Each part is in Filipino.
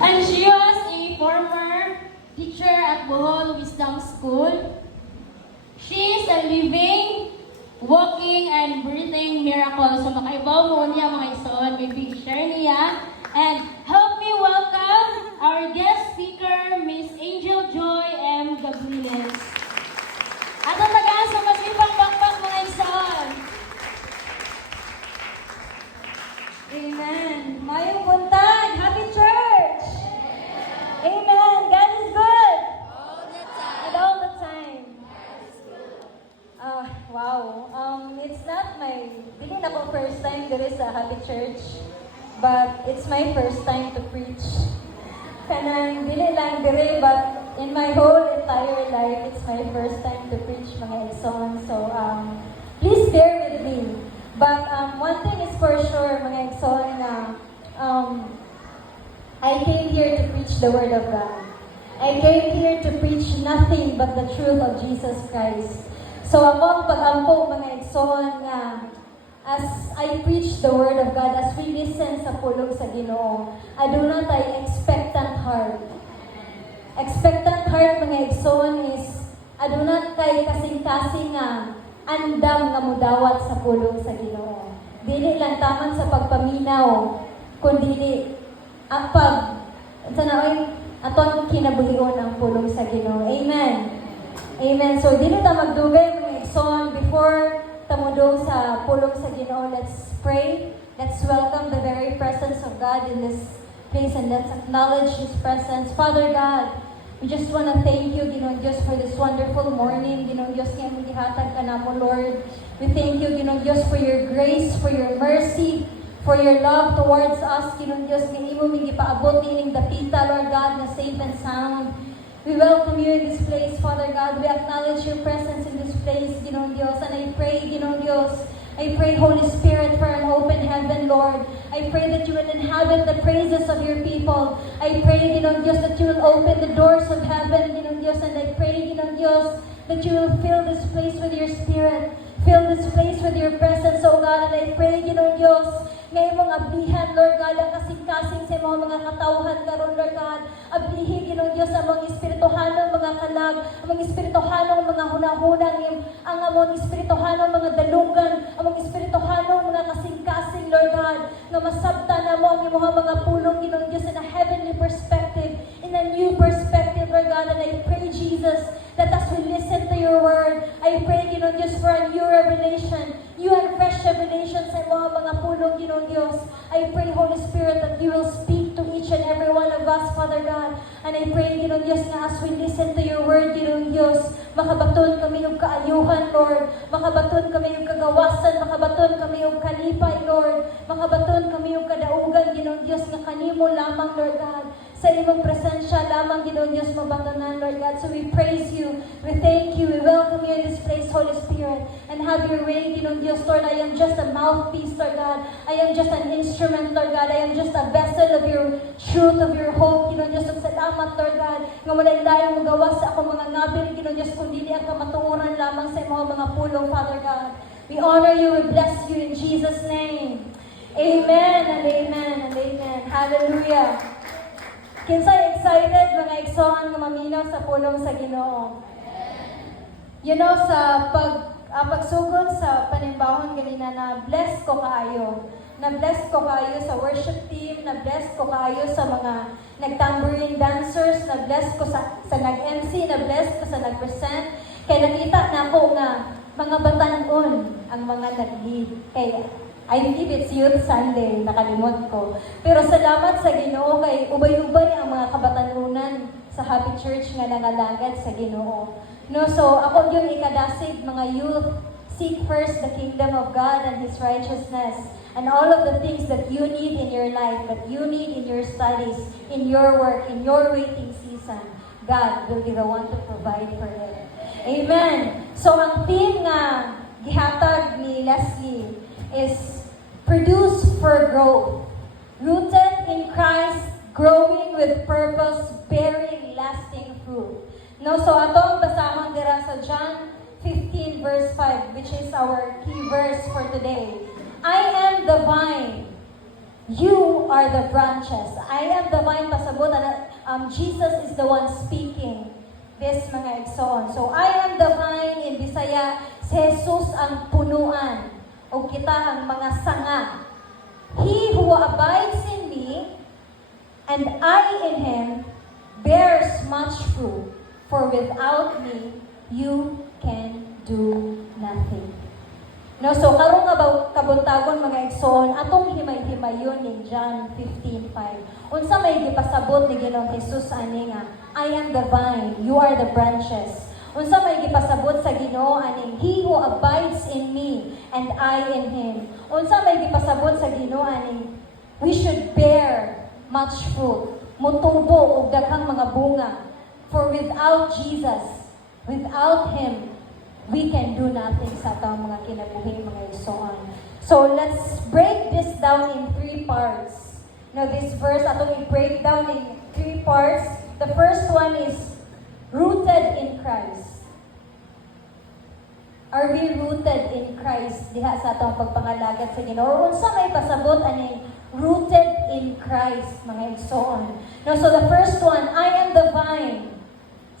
And she was a former teacher at Bohol Wisdom School. She is a living, walking, and breathing miracle. So makaibaw mo niya mga ison, maybe share niya. And help me welcome our guest speaker, Miss Angel Joy M. Gabriles. Ato tagaan sa masipang bakbak mga ison. Amen. Mayong buntag. Happy church. Amen. God is good. And all the time. Wow. It's not my, dili na ko first time there is a Happy Church, but it's my first time to preach. Kanang dili lang dire, but in my whole entire life, it's my first time to preach mga igsoon. So, please bear with me. But one thing is for sure, mga igsoon, na I came here to preach the Word of God. I came here to preach nothing but the truth of Jesus Christ. So among pag-ampo mga igsoon nga, as I preach the Word of God, as we listen sa pulong sa Ginoo, aduna tay expectant heart. Expectant heart mga igsoon is aduna kay kasing-kasing nga andam nga mudawat sa pulong sa Ginoo. Dili lang taman sa pagpaminaw, kundi ang sanaoy aton kinabuhion ang pulong sa Ginoo. Amen. Amen. So dili ta magdugay mga igsoon before tamudo sa pulong sa Ginoo. Let's pray. Let's welcome the very presence of God in this place and let's acknowledge His presence. Father God, we just want to thank you, Ginoong Diyos, for this wonderful morning. Ginoong Diyos, nga mong gihatag ka na mo, Lord. We thank you, Ginoong Diyos, for your grace, for your mercy, for your love towards us. Ginoong Diyos, nga imo mong gipaabot nining dapita, Lord God, na safe and sound. We welcome you in this place, Father God. We acknowledge your presence in this place, Ginoong Diyos. And I pray, Ginoong Diyos, I pray, Holy Spirit, for an open heaven, Lord. I pray that you will inhabit the praises of your people. I pray, Ginoong Diyos, that you will open the doors of heaven, Ginoong Diyos. And I pray, Ginoong Diyos, that you will fill this place with your Spirit. Fill this place with your presence, O God. And I pray, Ginoong Diyos, ngayon mong ablihan, Lord God, ang kasing-kasing sa mga katauhan karon, Lord God. Ablihin, Ginoong Diyos, ang mga espirituhanong mga kalag, ang mga espirituhanong mga hunahunang, ang mga espirituhanong mga dalugan, ang mga espirituhanong mga kasing-kasing, Lord God, na masabta na mo ang iyong mga pulong, Ginoong Diyos, in a heavenly perspective, in a new perspective, Lord God. And I pray, Jesus, that as we listen to your word, I pray, Ginoong Diyos, for a new revelation, new and fresh revelation sa mga pulong, Ginoong Diyos. I pray, Holy Spirit, that you will speak to each and every one of us, Father God. And I pray, Ginoong Diyos, na as we listen to your word, Ginoong Diyos, makabaton kami yung kaayuhan, Lord. Makabaton kami yung kagawasan, makabaton kami yung kalipay, Lord. Makabaton kami yung kadaugan, Ginoong Diyos, na kanimo lamang, Lord God. Sa imong presensya lamang, Ginoong Diyos, mabatonan, Lord God. So we praise you, we thank you, we welcome you in this place, Holy Spirit. And have your way, Ginoong Diyos, Lord. I am just a mouthpiece, Lord God. I am just an instrument, Lord God. I am just a vessel of your truth, of your hope, Ginoong Diyos. At salamat, Lord God, nga walay dayang magawa sa akong mga ngabil, Ginoong Diyos, kundi ang kamatuoran lamang sa imong mga pulong, Father God. We honor you, we bless you in Jesus' name. Amen and amen and amen. Hallelujah. Kinsay excited mga igsoon nga maminaw sa pulong sa Ginoo. You know, sa pagsugod sa panimbahon ganina na bless ko kaayo. Na-bless ko kayo sa worship team, na-bless ko kayo sa mga nag-tambourine dancers, na-bless ko sa nag-MC, na-bless ko sa nag-present. Kaya nakita na ako nga mga batanon ang mga nag-lead. Kaya I believe it's Youth Sunday, nakalimot ko. Pero salamat sa Ginoo kay ubay-ubay ang mga kabatanunan sa Happy Church nga nangalagad sa Ginoo. No, so ako yung ikadasig mga youth, seek first the kingdom of God and His righteousness. And all of the things that you need in your life, that you need in your studies, in your work, in your waiting season, God will be the one to provide for it. Amen. So ang theme nga gihatag ni Leslie is produce for growth. Rooted in Christ, growing with purpose, bearing lasting fruit. No, so atong basahon dira sa John 15 verse 5, which is our key verse for today. I am the vine, You are the branches. I am the vine, pasabot. Jesus is the one speaking this, mga igsoon. So, I am the vine, in Bisaya, si Jesus ang punuan, o kita ang mga sanga. He who abides in me, and I in him, bears much fruit, for without me, you can do nothing. No, so karong kabuntagon mga igsoon, atong himay-himayon in John 15:5. Unsa may gipasabot ni Ginoong Hesus ani nga, I am the vine, you are the branches. Unsa may gipasabot sa Ginoo aning, He who abides in me and I in him. Unsa may gipasabot sa Ginoo aning, we should bear much fruit, mutubo og daghang mga bunga. For without Jesus, without him, we can do nothing sa atong mga kinabuhi, mga igsoon. So let's break this down in 3 parts. Now this verse, atong i-break down in 3 parts. The first one is rooted in Christ. Are we rooted in Christ diha sa atong pagpangalagad sa Ginoo? Or unsa may pasabot ani rooted in Christ, mga igsoon. Now so the first one, I am the vine.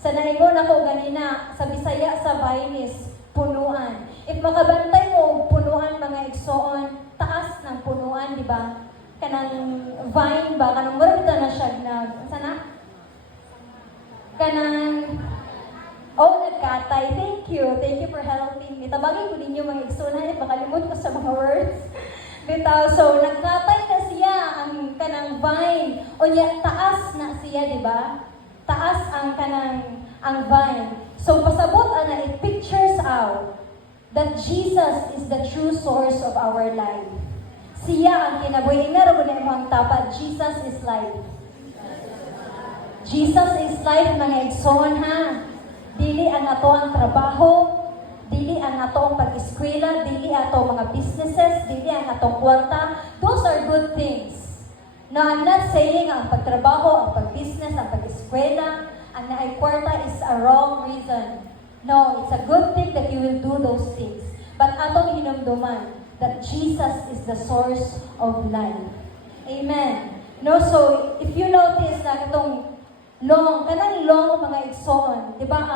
Sa naingon ako ganina, sa Bisaya sa vine is punuan. If makabantay mo punuan, mga igsoon, taas ng punuan, di ba? Kanang vine ba? Kanang murag na siya na, sana? Kanang, nagkatay. Thank you. Thank you for helping me. Tabagin ko ninyo mga igsoon, makalimot ko sa mga words. Bitaw, so nagkatay na siya ang kanang vine. O niya, taas na siya, di ba? Taas ang vine. So pasabot ana, it pictures out that Jesus is the true source of our life. Siya ang kinabuhi. Nga ro na imong tapat, Jesus is life. Jesus is life, mga igsoon ha. Dili ang ato ang trabaho, dili ang ato ang pag-eskwela, dili ato mga businesses, dili ang atong kwarta. Those are good things. No, I'm not saying ang pagtrabaho, ang pag-business, ang pag-eskwela, ang naay kwarta is a wrong reason. No, it's a good thing that you will do those things. But atong hinumduman that Jesus is the source of life. Amen. No, so if you notice na itong kanang long mga igsoon, di ba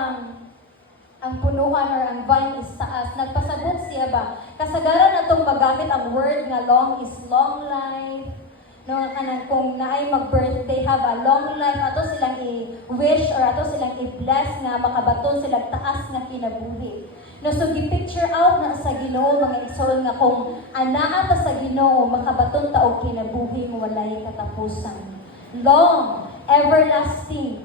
ang punuan or ang vine is taas, nagpasabot siya ba? Kasagaran atong magamit ang word nga long is long life. No, kanang kung naay mag-birthday, have a long life, ato silang i-wish or ato silang i-bless nga makabaton silang taas nga kinabuhi. No, so gi-picture out na sa Ginoo, mga igsoon, nga kung anaa ta sa Ginoo, makabaton ta og kinabuhi nga walay katapusan. Long, everlasting.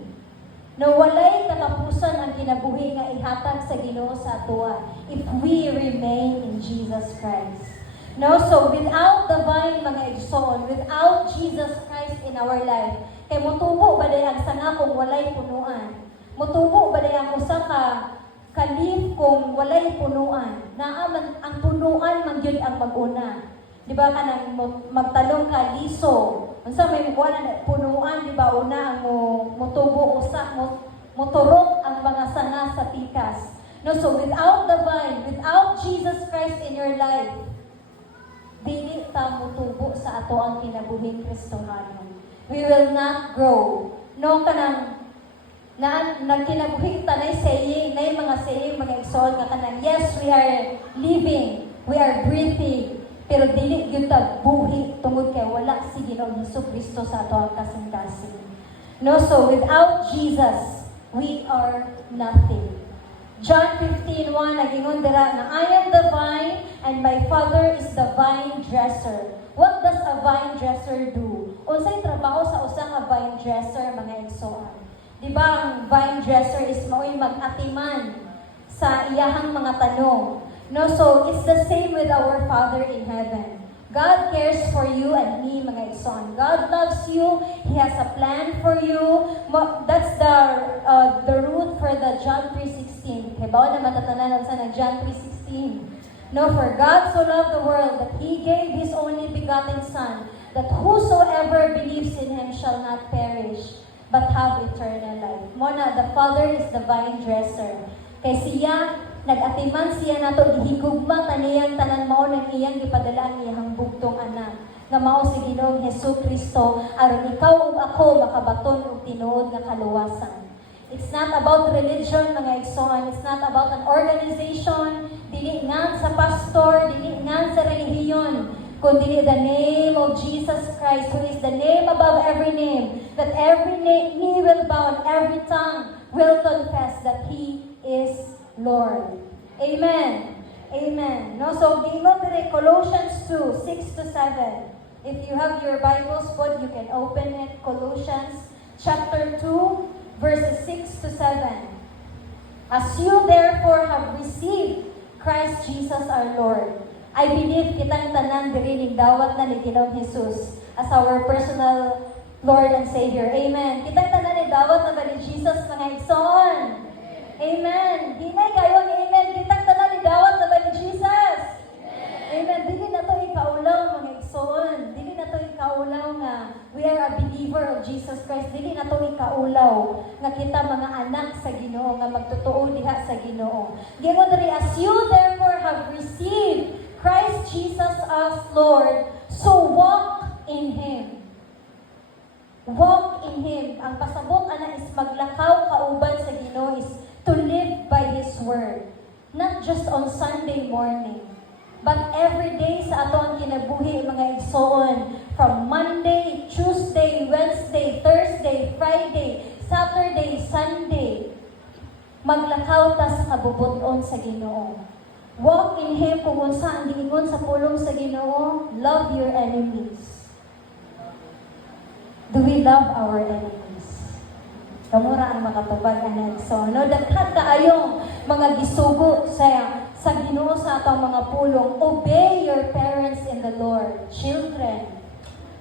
No, walay katapusan ang kinabuhi nga ihatag sa Ginoo sa atoa if we remain in Jesus Christ. No, so without the vine, mga igsoon, without Jesus Christ in our life, kay mutubo ba day ang sanga kung walay punuan? Mutubo ba day ang usa ka leaf kung walay punuan? Naaman ang punuan man gyud ang maguna. Di ba kanang magtalong ka liso? Unsa may mukuha na punuan, di ba una ang mutubo usa moturok ang mga sanga sa tikas. No, so without the vine, without Jesus Christ in your life, dili ta mutubo sa ato ang kinabuhing Kristohanon. We will not grow. No, kanang nagkinabuhi ta nay saying, nay mga saying, mga igsoon nga kanang, yes, we are living, we are breathing, pero dili gyud ta buhi tungod kay wala si Ginoong Hesukristo sa ato ang kasing-kasing. No, so without Jesus, we are nothing. John 15:1 nagingon dira na I am the vine and my Father is the vine dresser. What does a vine dresser do? Unsay trabaho sa usa ka vine dresser, mga igsoon? Di ba ang vine dresser is mao'y mag-atiman sa iyahang mga tanong. No, so it's the same with our Father in heaven. God cares for you and me, mga igsoon. God loves you. He has a plan for you. That's the root for the John 3:16. Habaw na matatanan sa John 3:16. No, for God so loved the world that He gave His only begotten Son, that whosoever believes in Him shall not perish, but have eternal life. Mona, the Father is the vine dresser. Kay siya, nag-atiman siya nato, gihigugma kaniyang tanan mao ng iyang gipadala ang iyang bugtong anak. nga mao si Ginoong Hesukristo aron ikaw ug ako makabaton og tinuod nga kaluwasan. It's not about religion, mga igsoon. It's not about an organization. Dili ngan sa pastor, dili ngan sa relihiyon, kundi the name of Jesus Christ, who is the name above every name, that every knee will bow and every tongue will confess that He is Lord. Amen. Amen. No, so gingon dire Colossians 2, 6 to 7. If you have your Bibles, you can open it. Colossians chapter 2, verses 6 to 7. As you therefore have received Christ Jesus our Lord, I believe kitang tanan diri ning dawat na ni Ginoong Jesus as our personal Lord and Savior. Amen. Kitang tanan ni dawat na ba ni Jesus mga igsoon? Amen. Hinay kayo ni amen. Kitang tanan ni dawat na ba ni Jesus? Amen. Dili na to ikaulaw mga igsoon. Dili na to ikaulaw nga we are a believer of Jesus Christ. Dili na to ikaulaw nga kita mga anak sa Ginoo nga magtotoo diha sa Ginoo. Gingon diri, as you therefore have received Christ Jesus as Lord, so walk in Him. Walk in Him. Ang pasabot ana is maglakaw kauban sa Ginoo is to live by His word. Not just on Sunday morning, but every day sa ato ang kinabuhi mga igsoon. From Monday, Tuesday, Wednesday, Thursday, Friday, Saturday, Sunday. Maglakaw ta sa kabubuton sa Ginoo. Walk in Him kung unsa ang giingon sa pulong sa Ginoo. Love your enemies. Do we love our enemies? Kamura ang makatubag anan. So, no, daghan kaayong mga gisugo sa Ginoo sa atong mga pulong. Obey your parents in the Lord. Children,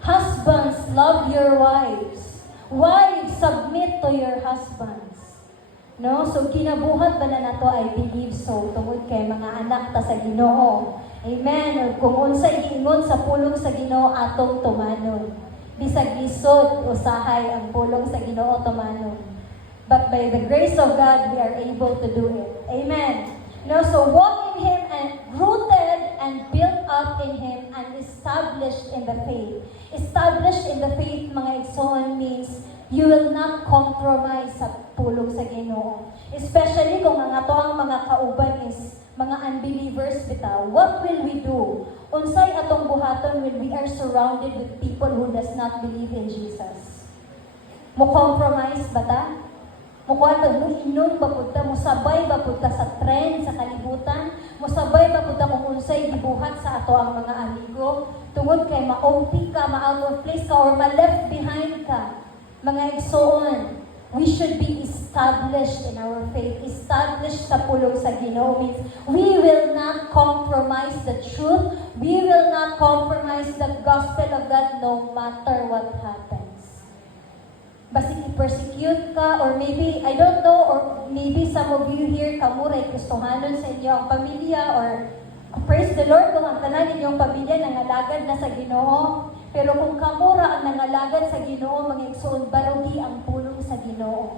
husbands, love your wives. Wives, submit to your husbands. No? So, kinabuhat ba na nato? I believe so. Tungod kay mga anak ta sa Ginoo. Amen. Kung unsay giingon sa pulong sa Ginoo, atong tumanon. Bisag gisod, usahay ang pulong sa Ginoo, tumanon. But by the grace of God, we are able to do it. Amen. No, so walk in Him and rooted and built up in Him and established in the faith. Established in the faith, mga igsoon, means you will not compromise sa pulong sa Ginoo. Especially kung ang ato ang mga kauban is mga unbelievers bitaw. What will we do? Unsay atong buhaton when we are surrounded with people who does not believe in Jesus? Mo compromise ba ta? Mukuha ta, inom ba po ta, musabay ba po ta sa trend, sa kalibutan, musabay ba po ta kung unsay gibuhat sa ato ang mga amigo, tungod kay ma-OP ka, ma-out of place ka, or ma-left behind ka. Mga igsoon, we should be established in our faith, established sa pulong sa Ginoo means we will not compromise the truth, we will not compromise the gospel of God no matter what happens. Basig i-persecute ka, or maybe, I don't know, or maybe some of you here, kamuray, Kristohanon sa inyong pamilya, or praise the Lord kung ang tanan ninyong pamilya nangalagad na sa Ginoo. Pero kung kamura ang nangalagad sa Ginoo, mga igsoon, barugi ang pulong sa Ginoo.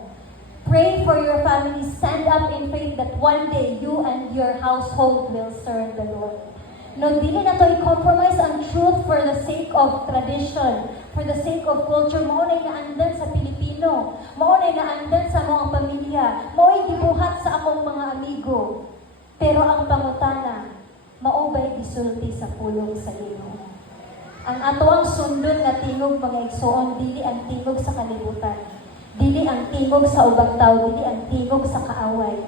Pray for your family, stand up in faith that one day you and your household will serve the Lord. No, dili na to i-compromise ang truth for the sake of tradition, for the sake of culture. Maunay na andan sa Pilipino, maunay na andan sa mga pamilya, maunay gibuhat sa akong mga amigo. Pero ang pangutana, maubay gisulti sa pulong sa Ginoo. Ang ato ang sundon nga tingog mga igsoon, dili ang tingog sa kalibutan. Dili ang tingog sa ubang tao, dili ang tingog sa kaaway.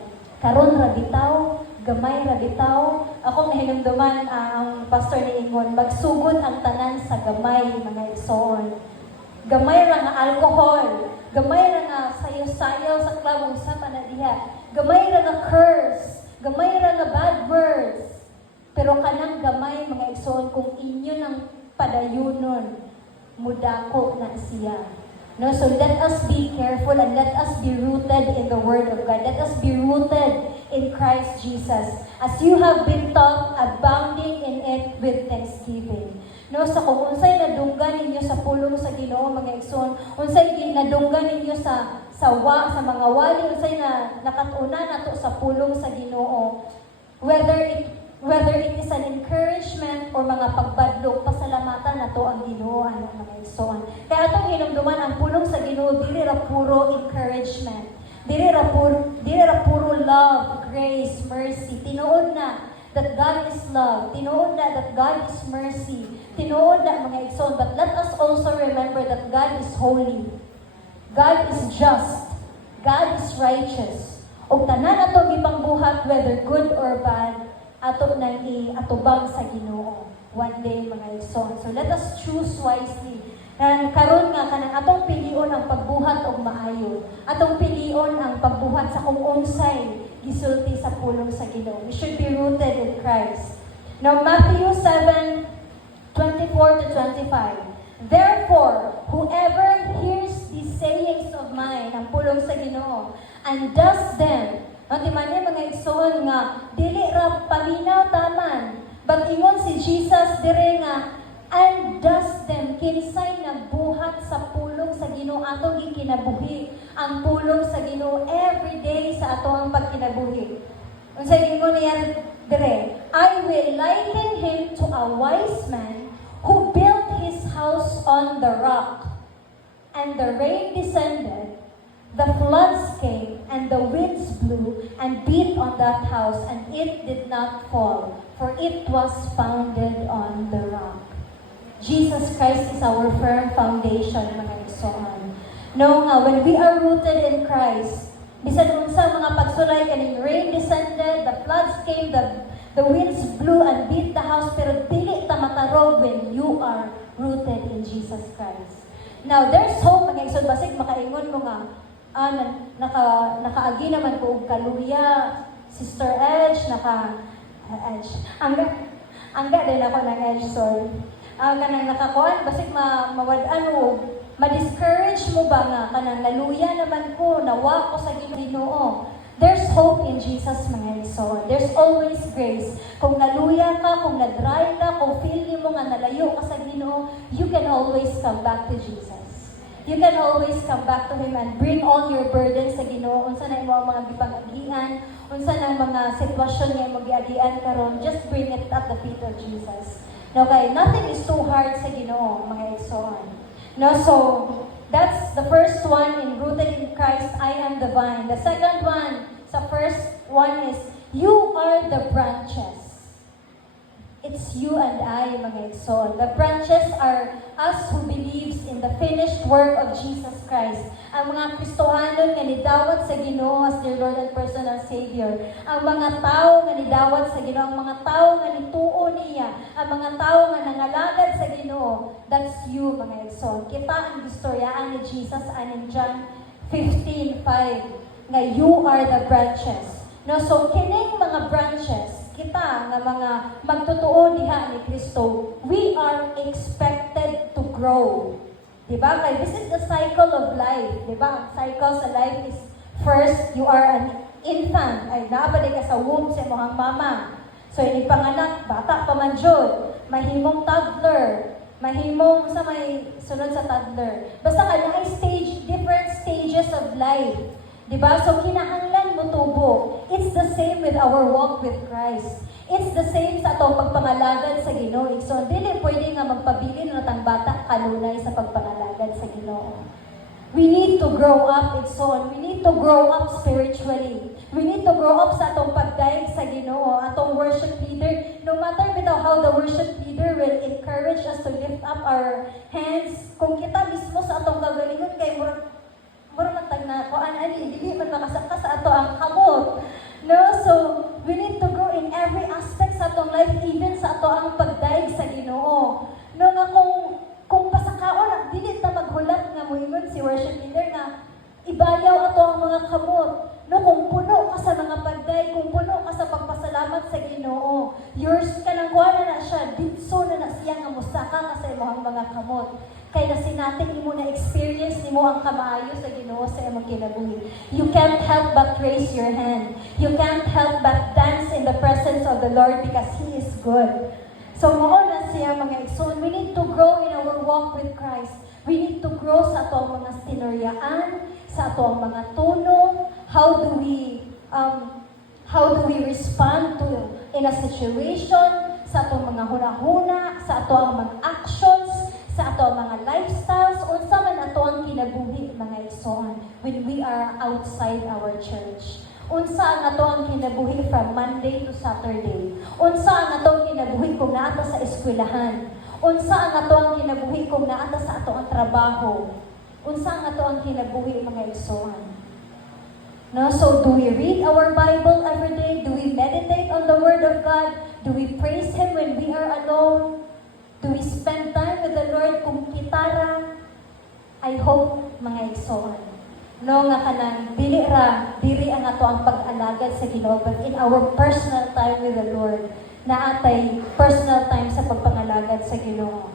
Karon ra bitaw, gamay ra bitaw. Ako nahinumduman ang pastor ni Ingon, magsugod ang tanan sa gamay mga igsoon. Gamay ra nga alcohol, gamay ra nga sayo-sayo sa club sa panadiha. Gamay ra nga curse, gamay ra nga bad words. Pero kanang gamay mga igsoon kung inyo nang padayunon, mudako na siya. No, so let us be careful and let us be rooted in the Word of God. Let us be rooted in Christ Jesus. As you have been taught, abounding in it with thanksgiving. No, sa kung unsay nadunggan ninyo sa pulong sa Ginoo mga igsoon, unsay nadunggan ninyo sa mga wali, unsay na nakatuna nato sa pulong sa Ginoo, whether whether it is an encouragement or mga pagbadlok, pasalamatan na to ang Ginoo ang mga igsoon. Kaya atong hinumduman ang pulong sa Ginoo dili ra puro encouragement. Dili ra puro love, grace, mercy. Tinuod na that God is love. Tinuod na that God is mercy. Tinuod na mga igsoon. But let us also remember that God is holy. God is just. God is righteous. O tanan ato gipangbuhat, whether good or bad, ato nang atubang sa Ginoo one day mga igsoon. So let us choose wisely. Karon nga kanang atong pilion ang pagbuhat og maayo. Atong pilion ang pagbuhat sa kung unsay gisulti sa pulong sa Ginoo. We should be rooted in Christ. Now Matthew 7:24 to 25. Therefore, whoever hears these sayings of mine, ang pulong sa Ginoo, and does them, di man mga igsoon nga, dili ra paminaw taman. But ingon si Jesus dire nga, and does them, kinsay nagbuhat sa pulong sa Ginoo ato gikinabuhi. Ang pulong sa Ginoo every day sa ato ang pagkinabuhi. Unsay ingon niya dire, I will liken him to a wise man who built his house on the rock. And the rain descended, the floods came, and the winds blew and beat on that house, and it did not fall, for it was founded on the rock. Jesus Christ is our firm foundation, mga igsoon. No nga, when we are rooted in Christ, bisan unsa mga pagsulay kaning rain descended, the floods came, the winds blew and beat the house, pero dili ta matarog when you are rooted in Jesus Christ. Now, there's hope, mga igsoon, basig makaingon mo nga, nakaagi naman ko og kaluya, Sister Edge, Edge. Angga din ako ng Edge, sorry. Kanang nakakuan, basig mawad-an mo, ma-discourage mo ba nga, kanang naluya naman ko, nawa ko sa Ginoo. There's hope in Jesus, mga igsoon. There's always grace. Kung naluya ka, kung na-dry ka, kung feel mo nga nalayo ka sa Ginoo, you can always come back to Jesus. You can always come back to Him and bring all your burdens sa Ginoo. Unsa na imo ang mga gipang-agian, unsa na mga sitwasyon nga imo giagian karon, just bring it at the feet of Jesus. Okay, nothing is too hard sa Ginoo, mga igsoon. No, so that's the first one in rooted in Christ, I am the vine. The second one, sa first one is you are the branches. It's you and I, mga igsoon. The branches are us who believes in the finished work of Jesus Christ. Ang mga Kristohanon nga nidawat sa Ginoo as their Lord and personal Savior. Ang mga tao nga nidawat sa Ginoo, ang mga tao nga nituo niya, ang mga tao nga nangalagad sa Ginoo. That's you, mga igsoon. Kita ang istoryaan ni Jesus in John 15:5 nga you are the branches. No, so kining mga branches, kita nga mga magtotoo diha ni Kristo, we are expected to grow. Diba? Like, this is the cycle of life. Diba? Ang cycle sa life is, first, you are an infant. Ay, naabali ka sa womb sa imong mama. So, inipanganak, bata pa man jud. Mahimong toddler. Mahimong sa may sunod sa toddler. Basta ka na stage, different stages of life. Diba? So, kinahanglan mo tubo. It's the same with our walk with Christ. It's the same sa atong pagpangalagad sa Ginoo. So, dili pwede nga magpabilin na tang bata kanunay sa pagpangalagad sa Ginoo. We need to grow up, Igsoon. We need to grow up spiritually. We need to grow up sa atong pagdaig sa Ginoo, atong worship leader. No matter bitaw how the worship leader will encourage us to lift up our hands, kung kita mismo sa atong kagalingon kay murag matag na kuan ani dili man makasaka sa ato ang kamot. No, so we need to grow in every aspect sa atong life, even sa ato ang pagdaig sa Ginoo. No nga kung pasakaon dili ta maghulat nga moingon si worship leader nga ibayaw ato ang mga kamot. No, kung puno ka sa mga pagdaig, kung puno ka sa pagpasalamat sa Ginoo, yours kanang kuan na siya, ditso na siya nga musaka ka sa imong mga kamot. Kaya na sinatin mo na experience nimo ang kamaayo sa Ginoo sa imong kinabuhi. You can't help but raise your hand. You can't help but dance in the presence of the Lord because He is good. So mao na siya mga igsoon. We need to grow in our walk with Christ. We need to grow sa atong mga stinuryaan, sa atong mga tuno. How How do we respond to in a situation, sa atong mga hunahuna, sa atong mga actions, sa atong mga lifestyles, unsa man ato ang kinabuhi mga igsoon when we are outside our church. Unsa ang ato ang kinabuhi from Monday to Saturday? Unsa ang ato ang kinabuhi kung naata sa eskwelahan? Unsa ang ato ang kinabuhi kung naata sa ato ang trabaho? Unsa ang ato ang kinabuhi mga igsoon? No, so do we read our Bible every day? Do we meditate on the Word of God? Do we praise Him when we are alone? Do we spend time with the Lord kung kitara? I hope, mga igsoon. No, nga kanang diri ang ato ang pag-alagad sa Ginoo, but in our personal time with the Lord, naatay personal time sa pagpangalagad sa Ginoo.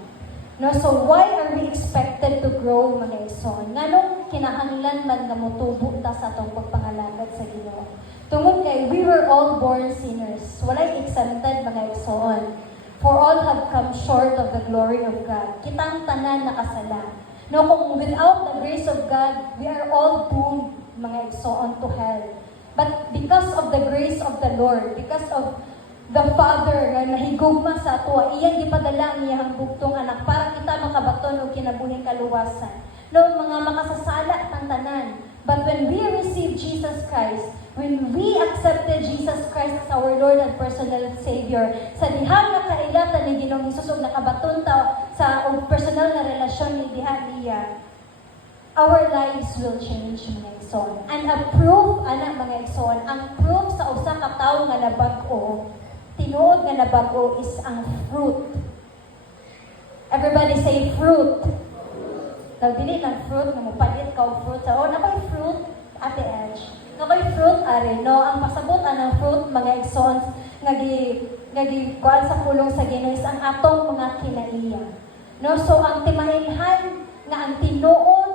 No, so why are we expected to grow, mga igsoon? Nganong kinahanglan man nga motubo ta sa atong pagpangalagad sa Ginoo? Tungod kay we were all born sinners. Walay exempted, mga igsoon. For all have come short of the glory of God. Kitang tanan nakasala. No, kung without the grace of God, we are all doomed, mga igsoon, to hell. But because of the grace of the Lord, because of the Father nga nahigugma sa ato, iyang gipadala ang iyang bugtong anak para kita makabaton og kinabuhing kaluwasan. No, mga makasasala tang tanan. But when we receive Jesus Christ, when we accepted Jesus Christ as our Lord and personal Savior, sa dihang nakailatan ni Ginoong Hesus ug nakabaton ta sa og personal na relasyon ni diha niya, our lives will change, mga igsoon. And a proof, mga igsoon, ang proof sa usa ka tawo nga nabag-o, tinuod nga nabago is ang fruit. Everybody say fruit. Daw dili lang fruit nga mopalit ka og fruit. So, nakoy fruit, Ate Edge. Nakoy fruit are no, ang pasabot ng fruit mga igsoons nga kuan sa pulong sa Ginoo is ang atong mga kinaiya. No, so ang timailhan nga ang tinuod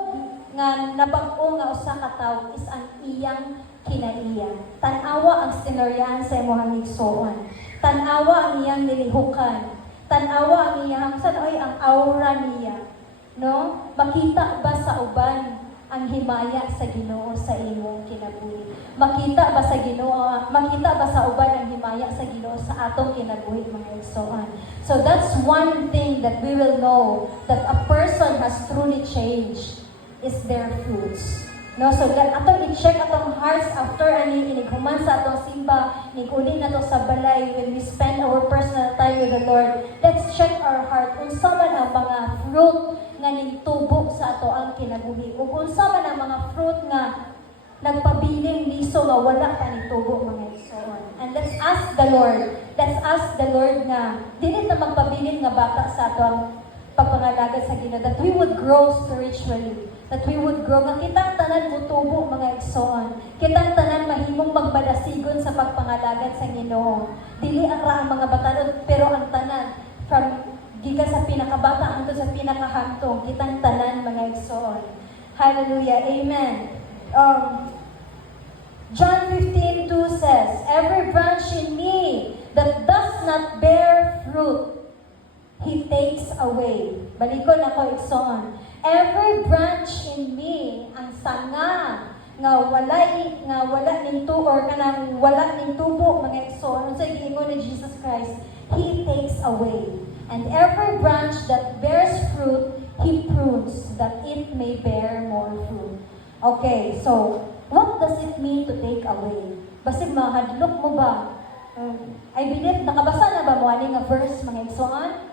nga nabag-o nga usa ka tawo is ang iyang kinaiya. Tan-awa ang sinuryan sa imong igsoon. Tan-awa ang iyang nilihukan. Tan-awa ang iyang sanoy ang aura niya. No? Makita ba sa uban ang himaya sa Ginoo sa imong kinabuhi? Makita ba sa Ginoo, makita ba sa uban ang himaya sa Ginoo sa atong kinabuhi, mga igsoon? So that's one thing that we will know that a person has truly changed is their fruits. No, so atong i-check atong hearts after ani inighuman sa atong simba, niguli na to sa balay when we spend our personal time with the Lord. Let's check our heart unsa man ang mga fruit nga nitubo sa ato ang kinabuhi. Ug unsa man ang mga fruit nga nagpabiling liso nga wala pa nitubo, mga igsoon. And let's ask the Lord. Let's ask the Lord nga dili ta magpabiling nga bata sa ato ang pagpangalagad sa Ginoo, that we would grow spiritually, that we would grow, nga kitang tanan mutubo, mga igsoon, kitang tanan mahimong magbalasigon sa pagpangalagad sa Ginoo. Dili ang raang mga batalon, pero ang tanan from gikan sa pinakabata hangtod sa pinakahantong, kitang tanan, mga igsoon. Hallelujah, amen. John 15:2 says, "Every branch in me that does not bear fruit, He takes away." Balikon ako, igsoon. Every branch in me, ang sanga nga wala ning or kanang wala ning tubo, mga igsoon, sa giingon ni Jesus Christ, He takes away. And every branch that bears fruit, He prunes that it may bear more fruit. Okay, so what does it mean to take away? Basig mahadlok mo ba? I believe nakabasa na ba mo ani nga verse, mga igsoon?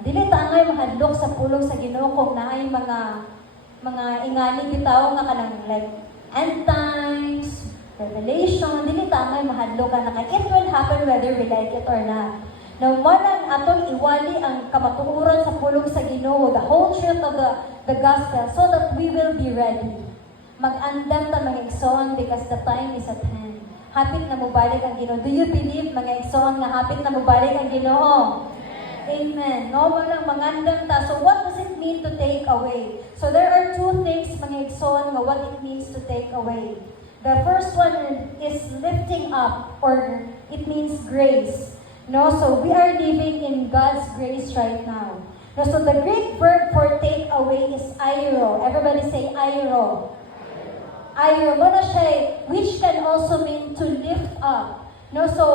Dili ta angay mahadlok sa pulong sa Ginoo kung naay mga ingani bitaw nga kanang like end times, revelation, dili ta angay mahadlok ka na it will happen whether we like it or not. Now, manang atong iwali ang kamatuoran sa pulong sa Ginoo, the whole truth of the gospel, so that we will be ready. Mag-andam ta, mga igsoon, because the time is at hand. Hapit na mubalik ang Ginoo. Do you believe, mga igsoon, na hapit na mubalik ang Ginoo? Amen. No, walang mangandam ta. So what does it mean to take away? So there are two things, mga igsoon, nga what it means to take away. The first one is lifting up, or it means grace. No, so we are living in God's grace right now. No, so the Greek verb for take away is airo. Everybody say airo. ayo mo na siya, which can also mean to lift up. No, so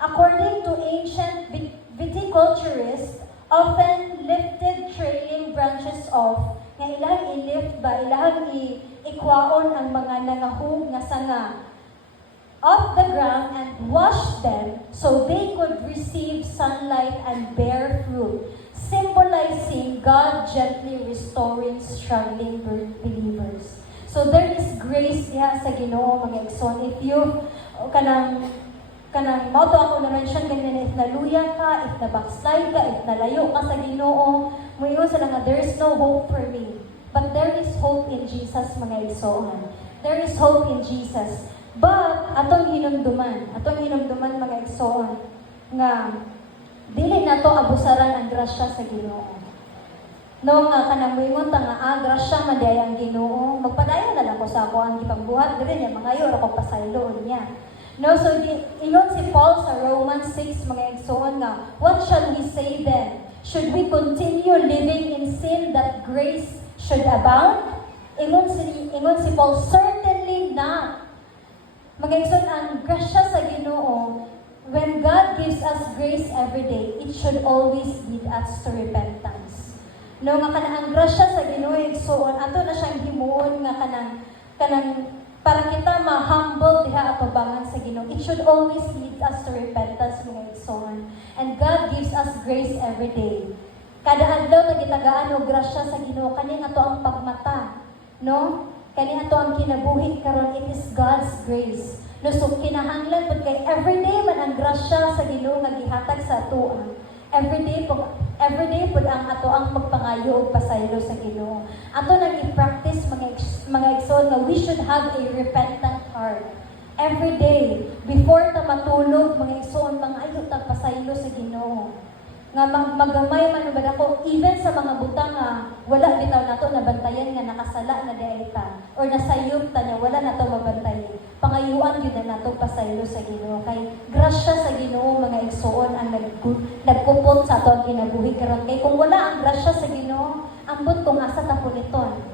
according to ancient viticulturists, often lifted trailing branches off, nga ilang i-lift ba, ilang ikwaon ang mga nangahug nga sanga off the ground and wash them so they could receive sunlight and bear fruit, symbolizing God gently restoring struggling believers. So there is grace diha sa Ginoo, mga igsoon. If you kanang mauto ako na-mention ganyan, if naluya ka, if na-backslide ka, if nalayo ka sa Ginoo, muingon sila nga, there is no hope for me. But there is hope in Jesus, mga igsoon. There is hope in Jesus. But, atong hinumduman, mga igsoon, nga, dili na to abusaran ang grasya sa Ginoo. No nga kanang moingon ta nga grasya man di ang Ginoo, magpadayon na lang ko sa ako ang gipangbuhat diri niya mangayo ra ko pasayloon niya. No, so ingon si Paul sa Romans 6 mga igsoon nga, what shall we say then? Should we continue living in sin that grace should abound? Ingon si Paul, certainly not. Mga igsoon, ang grasya sa Ginoo, when God gives us grace every day, it should always lead us to repentance. No, nga kanang grasya sa Ginoo igsoon, ato na siyang himuon nga kanang para kita ma-humble diha atubangan sa Ginoo. It should always lead us to repentance, mga igsoon. And God gives us grace every day. Kada adlaw nagitagaan og grasya sa Ginoo, kani ato ang pagmata, no? Kani ato ang kinabuhi karon, it is God's grace. No, so kinahanglan pud kay everyday man ang grasya sa Ginoo nga gihatag sa atoa. Everyday pud ang ato ang pagpangayo og pasaylo sa Ginoo. Ato nang i-practice mga igsoon nga we should have a repentant heart. Every day before ta matulog, mga igsoon, mangayo ta pasaylo sa Ginoo. Nga magamay man ba ako even sa mga butang nga wala bitaw nato nabantayan nga nakasala na diay ta or nasayop ta nya wala nato mabantayan. Pangayuan gyud na nato pasaylo sa Ginoo kay grasya sa Ginoo, mga igsoon, ang nagkupot sa ato ang kinabuhi karon. Kay kung wala ang grasya sa Ginoo, ambot kung asa ta puniton.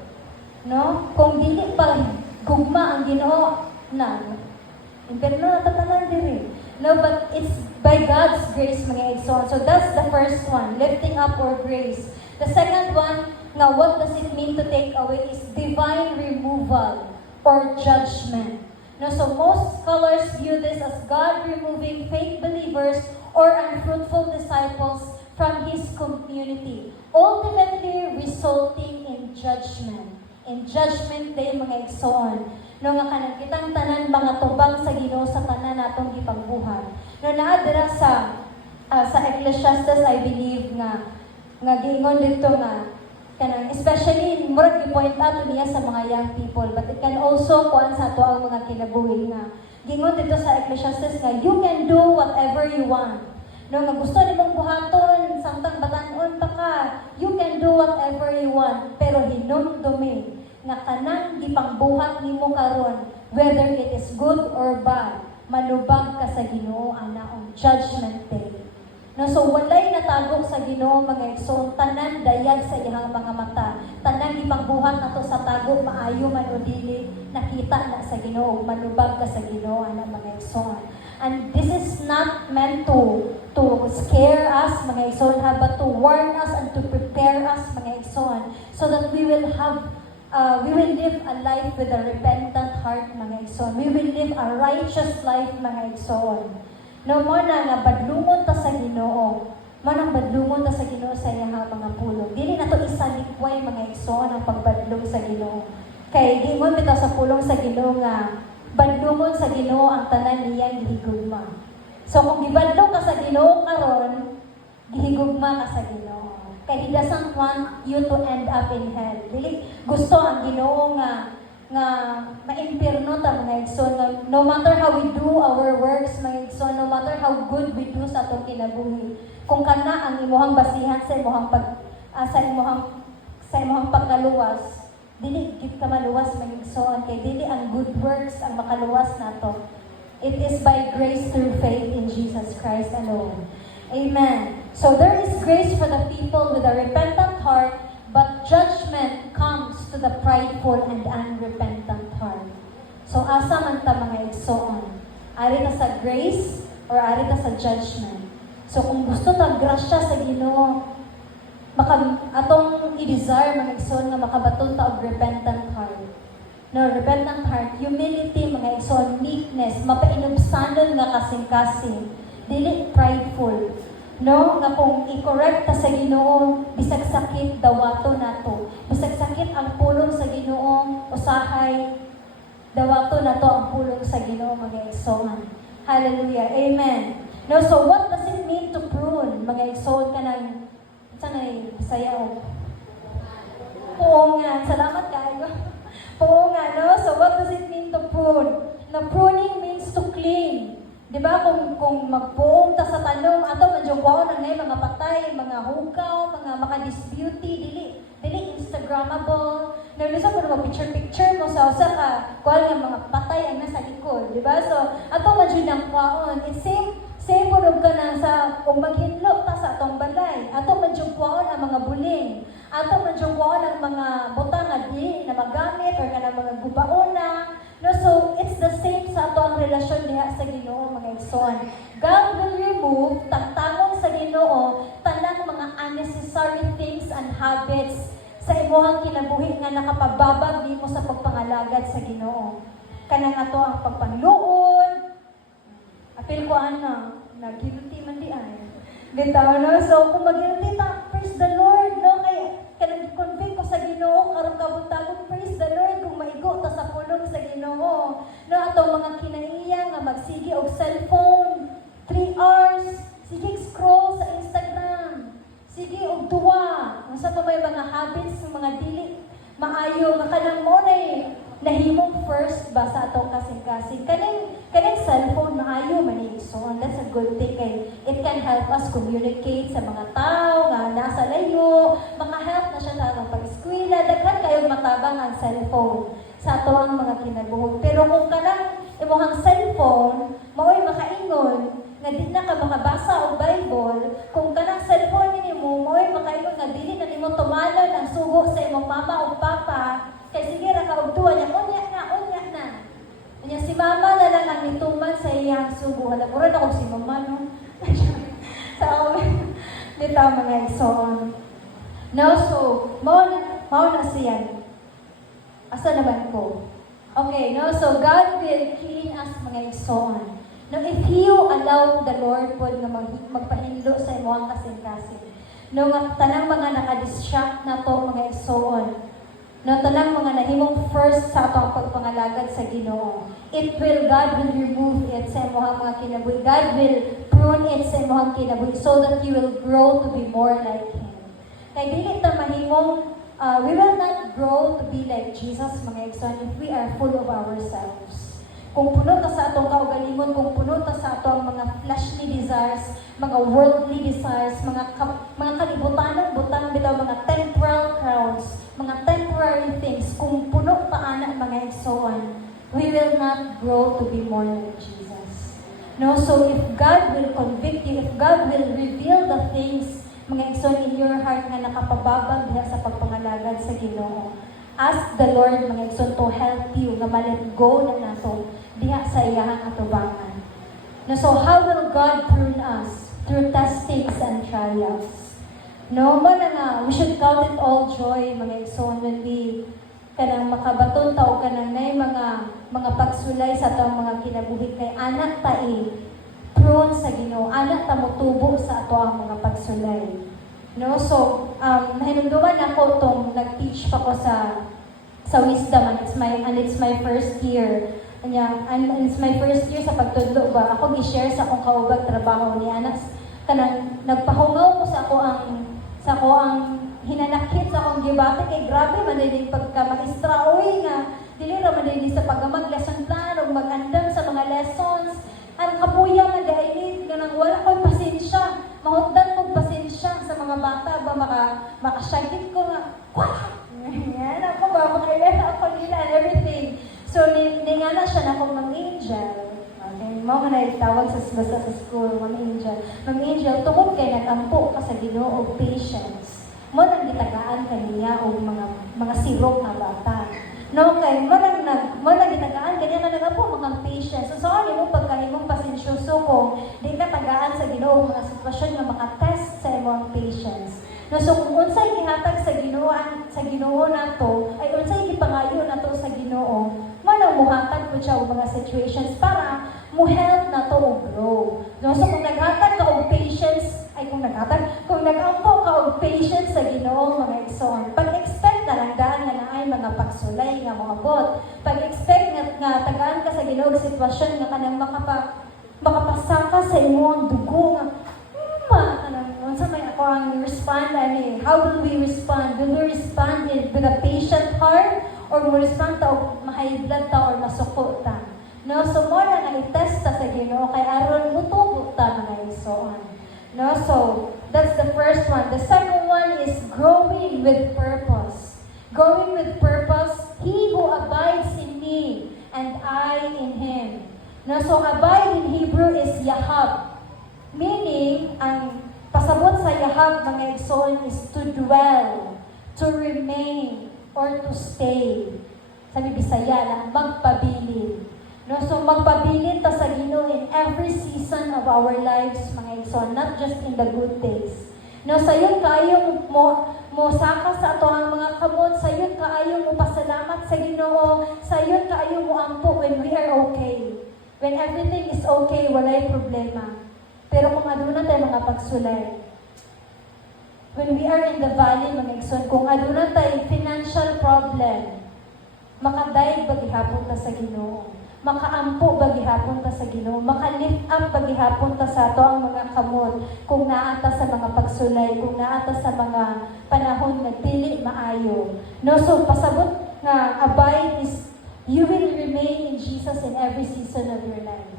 No? Kung dili pa gugma ang Ginoo na impierno na tatanan diri. No, but it's by God's grace, mga igsoon. So that's the first one, lifting up or grace. The second one, now what does it mean to take away is divine removal or judgment. No, so most scholars view this as God removing fake believers or unfruitful disciples from His community, ultimately resulting in judgment. In judgment day, mga igsoon. No nga kanang kitang tanan mga tubang sa Ginoo sa tanan natong gipangbuhat. No naa dira sa Ecclesiastes, I believe nga giingon dito nga kanang especially murag gi-point out niya sa mga young people, but it can also kuan sa ato ang mga kinabuhi nga giingon dito sa Ecclesiastes nga you can do whatever you want. No nga gusto nimong buhaton samtang batan-on pa ka, you can do whatever you want, pero hinumdumi nga kanang gipangbuhat nimo karon, whether it is good or bad, manubag ka sa Ginoo ang naong judgment day. No, so walay natagok sa Ginoo, mga igsoon, tanan dayag sa iyang mga mata, tanan gipangbuhat nato sa tago maayo man o dili, nakita na sa Ginoo, manubag ka sa Ginoo ana, mga igsoon. And this is not meant to scare us, mga igsoon, but to warn us and to prepare us, mga igsoon, so that we will live a life with a repentant heart, mga igsoon. We will live a righteous life, mga igsoon. No mo na nga badlungon ta sa Ginoo. Manang badlungon ta sa Ginoo sa iyang mga pulong. Dili na to isalikway, mga igsoon, ang pagbadlong sa Ginoo. Kay gingon bitaw sa pulong sa Ginoo nga badlungon sa Ginoo ang tanan niyang gihigugma. So kung gibadlong ka sa Ginoo karon, gihigugma ka sa Ginoo. Kay He doesn't want you to end up in hell. Dili gusto ang Ginoo nga maimpierno ta, mga igsoon. No matter how we do our works, mga igsoon, no matter how good we do sa atong kinabuhi, kung kana ang imuhang basihan sa imuhang pagkaluwas, dili gid ka maluwas, mga igsoon, kay dili ang good works ang makaluwas nato. It is by grace through faith in Jesus Christ alone. Amen. So there is grace for the people with a repentant heart, but judgment comes to the prideful and unrepentant heart. So asa man ta mga igsoon? Ari ta sa grace or ari ta sa judgment? So kung gusto ta grasya sa Ginoo, atong i-desire mga igsoon nga makabaton ta og repentant heart. No, repentant heart, humility, mga igsoon, meekness, mapainubsanon nga kasing-kasing, dili prideful. No, nga kung i-correct ta sa Ginoo, bisag sakit dawato nato. Bisag sakit ang pulong sa Ginoo, usahay dawato nato ang pulong sa Ginoo, mga igsoon. Hallelujah. Amen. No, so what does it mean to prune? Mga igsoon ka ng sanay sayaw. Oo nga, salamat kayo. Oo nga, no? So what does it mean to prune? Na pruning means to clean. Di ba? Kung magpuong ta sa tanong, ato madjugwaon na mga patay, mga hukaw, mga makadisbeauty, dili Instagrammable. Nalusa ko na picture mo sa usa ka, kuwal nga mga patay ang nasa likod. Di ba? So, ato madjud ang kwaon. It's same po ka na sa, kung maghinlok ta sa atong balay, ato madjugwaon ang mga buling. Ato madjugwaon ang mga butang na di na magamit or kanang mga gubaona. No, so it's the same sa ato ang relasyon diha sa Ginoo, mga igsoon. God will remove tagtangon sa Ginoo tanang mga unnecessary things and habits sa imuhang kinabuhi nga nakapababag nimo sa pagpangalagad sa Ginoo. Kanang ato ang pagpangluod. Apil ko ana, naghiluti man di ay. Bitaw, no? So kung maghiluti ta, praise the Lord, no? Kaya convict ko sa Ginoo karong kabutagong, praise the Lord kung maigo ta sa pulong sa Ginoo. No, atong mga kinaiya nga magsige og cellphone 3 hours, sige scroll sa Instagram. Sige og duwa. Unsa pa may mga habits, mga dili maayo nga kanang mo nahimong first ba sa atong kasing-kasing. Kaning cellphone maayo man ni so that's a good thing kay it can help us communicate sa mga tao nga nasa layo, maka-help na siya sa atong pag-eskwela, daghan kayo matabang ang cellphone sa ato ang mga kinabuhi. Pero kung kanang imong cellphone, mao'y makaingon nga di na ka makabasa og Bible, kung kanang cellphone nimo mao'y makaingon nga dili na nimo tumalon ang sugo sa imong mama o papa, kay sige ra ka og tuwa niya, unya na. Unya si mama na lang ang nituman sa iyang sugo. Hala, pura na kung si mama, no? Sa ako, dito mga igsoon. No, so, mao na siya. Asa naman ko? Okay, no, so God will clean us mga igsoon. Now, if you allow the Lord po na magpahinlo sa imong kasing-kasing, no, nga tanang mga nakadistract na to mga igsoon, no, tanang mga nahimong first sa atong pagpangalagad sa Ginoo. God will remove it sa imong mga kinabuhi. God will prune it sa imong kinabuhi so that you will grow to be more like Him. Kaya dili ta mahimong, we will not grow to be like Jesus, mga igsoon, if we are full of ourselves. Kung puno ta sa atong kaugalingon, kung puno ta sa atong mga fleshly desires, mga worldly desires, mga kalibutanong butang bitaw, mga temporal crowns, mga temporary things, kung puno pa ana mga igsoon, we will not grow to be more like Jesus. No, so if God will convict you, if God will reveal the things mga igsoon in your heart nga nakapababag diha sa pagpangalagad sa Ginoo, ask the Lord mga igsoon to help you nga ma-let go na nato diha sa iyahang atubangan. No, so how will God prune us? Through testings and trials. No, we should count it all joy, mga igsoon, when we kanang makabaton ta o kanang nay mga pagsulay sa atong mga kinabuhi kay anak ta prune sa Ginoo, anak ta motubo sa ato ang mga pagsulay. No, so nahinumduman ako tong nag-teach pa ko sa wisdom, and it's my first year. And it's my first year sa pagtudlo ba. Ako gi-share sa akong kaubag trabaho ni anak kanang nagpahungaw ko sa ako ang hinanakit sa akong gibate kay grabe man din pagka maestra nga dili ra man din sa paggamag lesson plan ug mag-andam sa mga lessons. Ang kapuya man dahil ganang wala ko'y pasensya. Mahutdan kong pasensya sa mga bata ba makasagit ko nga. Yan ako ba makailala ako nila and everything. So ningana siya na akong mag-angel. Mao nga naitawag sa school, Ma'am Angel. Ma'am Angel, tungod kay nagampo ka sa Ginoo og patience. mo nang gitagaan kaniya o mga sirok na bata. No, kay mo nang gitagaan kaniya na nagapo mga patience. So sorry mo pagkahimong pasensyoso kung di ka tagaan sa Ginoo mga sitwasyon nga makatest sa imong patience. No, so kung unsay gihatag sa Ginoo nato, ay unsay gipangayo nato sa Ginoo, manang muhatag po siya og mga situations para mo help nato og grow. No, so kung naghatag ka og patience, kung nagampo ka og patience sa Ginoo mga igsoon, pag-expect na lang daan nga naay mga pagsulay nga moabot. Pag-expect nga tagaan ka sa Ginoo og sitwasyon nga kanang makapasaka sa imong dugo nga unsa may ako ang respond how will we respond? Will we respond with a patient heart or will we respond ta og mahayblad ta or masuko ta? No, so mo na nga i-test ta sa Ginoo kay aron mutubo ta mga igsoon. No, so that's the first one. The second one is growing with purpose. Growing with purpose, he who abides in me and I in him. No, so abide in Hebrew is yahab. Meaning, ang pasabot sa yahab mga igsoon is to dwell, to remain, or to stay. Sabi Bisaya lang, magpabilin. No, so magpabilin ta sa Ginoo in every season of our lives mga igsoon, not just in the good days. No, sayon kaayo mo saka sa ato ang mga kamot, sayon kaayo mo pasalamat sa Ginoo, sayon kaayo mo ampo when we are okay. When everything is okay, walay problema. Pero kung aduna tayo mga pagsulay, when we are in the valley, mga igsoon, kung aduna tayo financial problem, makadaig bagihapon ta sa Ginoo, makaampo bagihapon ta sa Ginoo, makalift up bagihapon ta sa ato ang mga kamot, kung naata sa mga pagsulay, kung naata sa mga panahon nga dili maayo. No, so pasabot nga abide is you will remain in Jesus in every season of your life.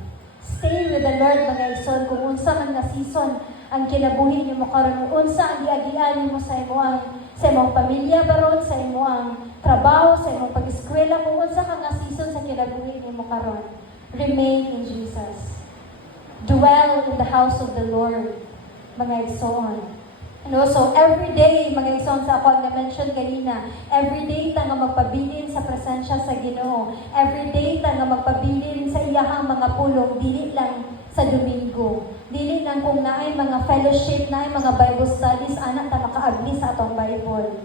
Stay with the Lord mga igsoon, kung unsa man nga season ang kinabuhi niyo mo karon, unsa ang giagian nimo sa imong pamilya baron, sa imong trabaho, sa imong pag-eskwela, kung unsa ka nga season sa kinabuhi nimo karon, remain in Jesus. Dwell in the house of the Lord mga igsoon. No, so every day, mga igsoon sa ako ang na-mention kanina, every day ta nga magpabilin sa presensya sa Ginoo. Every day ta nga magpabilin sa iyahang mga pulong, dili lang sa Domingo. Dili lang kung naay mga fellowship, naay mga Bible studies, anak ta makaagli sa atong Bible.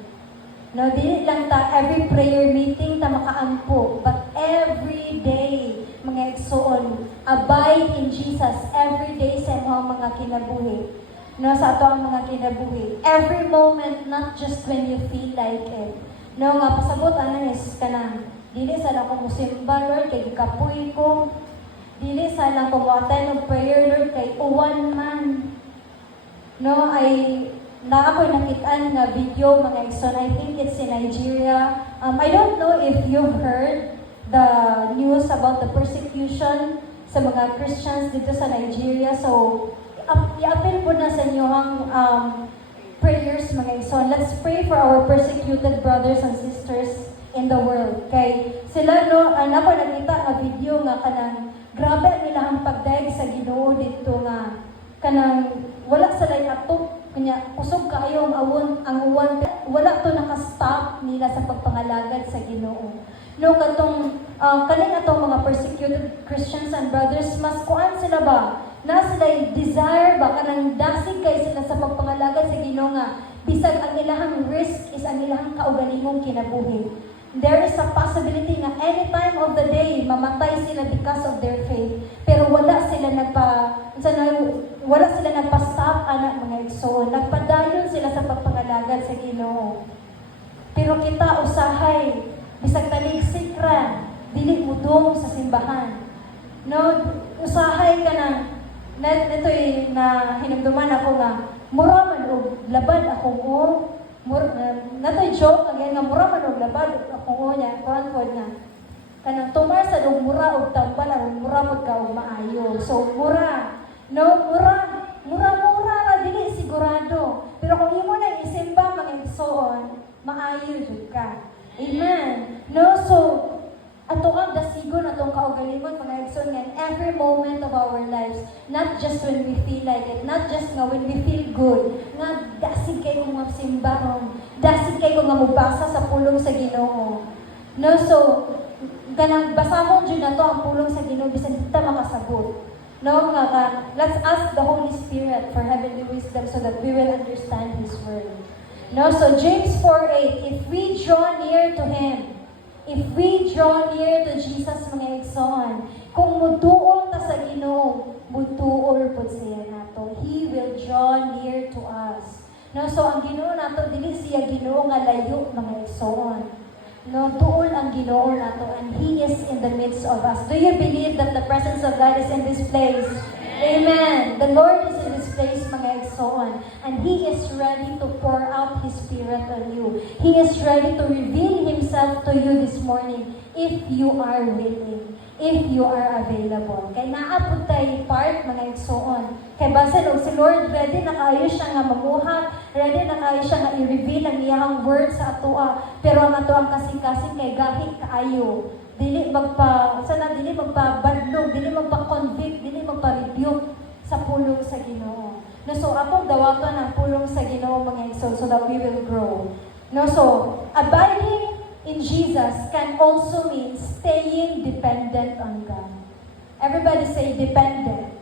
No, dili lang ta every prayer meeting ta makaampo, but every day, mga igsoon, abide in Jesus every day sa imong mga kinabuhi. No, sa ato ang mga kinabuhi. Every moment, not just when you feel like it. No, nga pasabot, is kanang, dili sa lang ko musimba, Lord, kay gikapoy ko. Dili sa lang ko mo-attend ng prayer, Lord, kay uwan man. No, na ako nakitaan nga video, mga igsoon, I think it's in Nigeria. I don't know if you've heard the news about the persecution sa mga Christians dito sa Nigeria. So, i-appeal po na sa inyo ang prayers mga igsoon. Let's pray for our persecuted brothers and sisters in the world. Kay sila ako nakita nga video nga kanang grabe ang ilang pagdaig sa Ginoo dito nga kanang wala sila ato kanya kusog kaayo ang uwan wala to naka-stop nila sa pagpangalagad sa Ginoo. No, katong kaning atong mga persecuted Christians and brothers, mas kuan sila ba? Na sila desire ba kanang dasig kay sila sa pagpangalagad sa Ginoo nga bisag ang ilahang risk is ang ilahang kaugalingong kinabuhi. There is a possibility na any time of the day mamatay sila because of their faith. Pero wala sila nagpa-stop anak mga igsoon. Nagpadayon sila sa pagpangalagad sa Ginoo. Pero kita usahay bisag taligsik ra dili mudong sa simbahan. No, usahay ka nito'y na hinumduman ako nga mura man og labad ako nato'y joke nga nga mura man og labad ako nya confort nga kanang tumar sa og mura og tambal aron mura pod ka og maayo. So mura ra dili sigurado. Pero kung imo na isimba mga igsoon, maayo jud ka. Amen. No, so ato ang dasigon atong kaugalingon mga igsoon nga every moment of our lives, not just when we feel like it, not just nga when we feel good, nga dasig kay kung magsimbaron, dasig kay kung mubasa sa pulong sa Ginoo. No, so kanang basahon jud nato ang pulong sa Ginoo bisan di ta makasabot. No, let's ask the Holy Spirit for heavenly wisdom so that we will understand His word. No, so James 4:8, if we draw near to Him, if we draw near to Jesus mga igsoon, kung mutuol ta sa Ginoo, mutuol pod siya nato. He will draw near to us. No, so ang Ginoo nato dili siya Ginoo nga layo mga igsoon. No, tuol ang Ginoo nato and He is in the midst of us. Do you believe that the presence of God is in this place? Amen. The Lord is in this place, mga igsoon, and He is ready to pour out His Spirit on you. He is ready to reveal Himself to you this morning if you are willing, if you are available. Kay naapod tayo part, mga igsoon. Kay basin og si Lord, ready na kayo siya nga mamuhat, ready na kayo siya nga i-reveal ang iyang word sa atoa, pero ang atoang kasing-kasing kay gahi kaayo. Dili dili magpabadlog, dili magpa-convict, dili magpa-rebuke sa pulong sa Ginoo. No, so akong dawaton ang pulong sa Ginoo mga igsoon so that we will grow. No, so abiding in Jesus can also mean staying dependent on God. Everybody say dependent.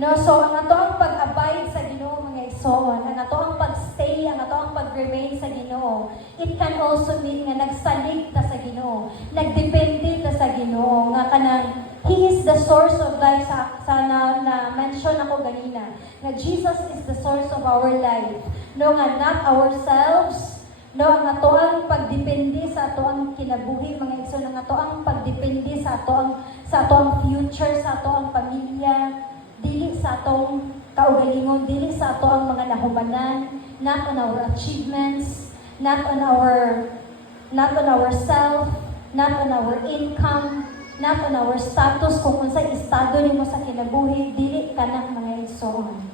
No, so ang ato ang pag-abide sa Ginoo mga igsoon, ang ato ang pag-stay, ang ato ang pag-remain sa Ginoo, it can also mean nga nagsalig ta sa Ginoo, nagdepende ta sa Ginoo, nga kanang He is the source of life sa na-mention ako ganina, na Jesus is the source of our life. No, nga not ourselves, no, ang ato ang pagdepende sa ato ang kinabuhi mga igsoon, ang ato ang pagdepende sa ato ang future, sa ato ang pamilya, dili sa atong kaugalingon, dili sa ato ang mga nahumanan, not on our achievements, not on ourself, not on our income, not on our status, kung unsay estado nimo sa kinabuhi, dili kana mga igsoon.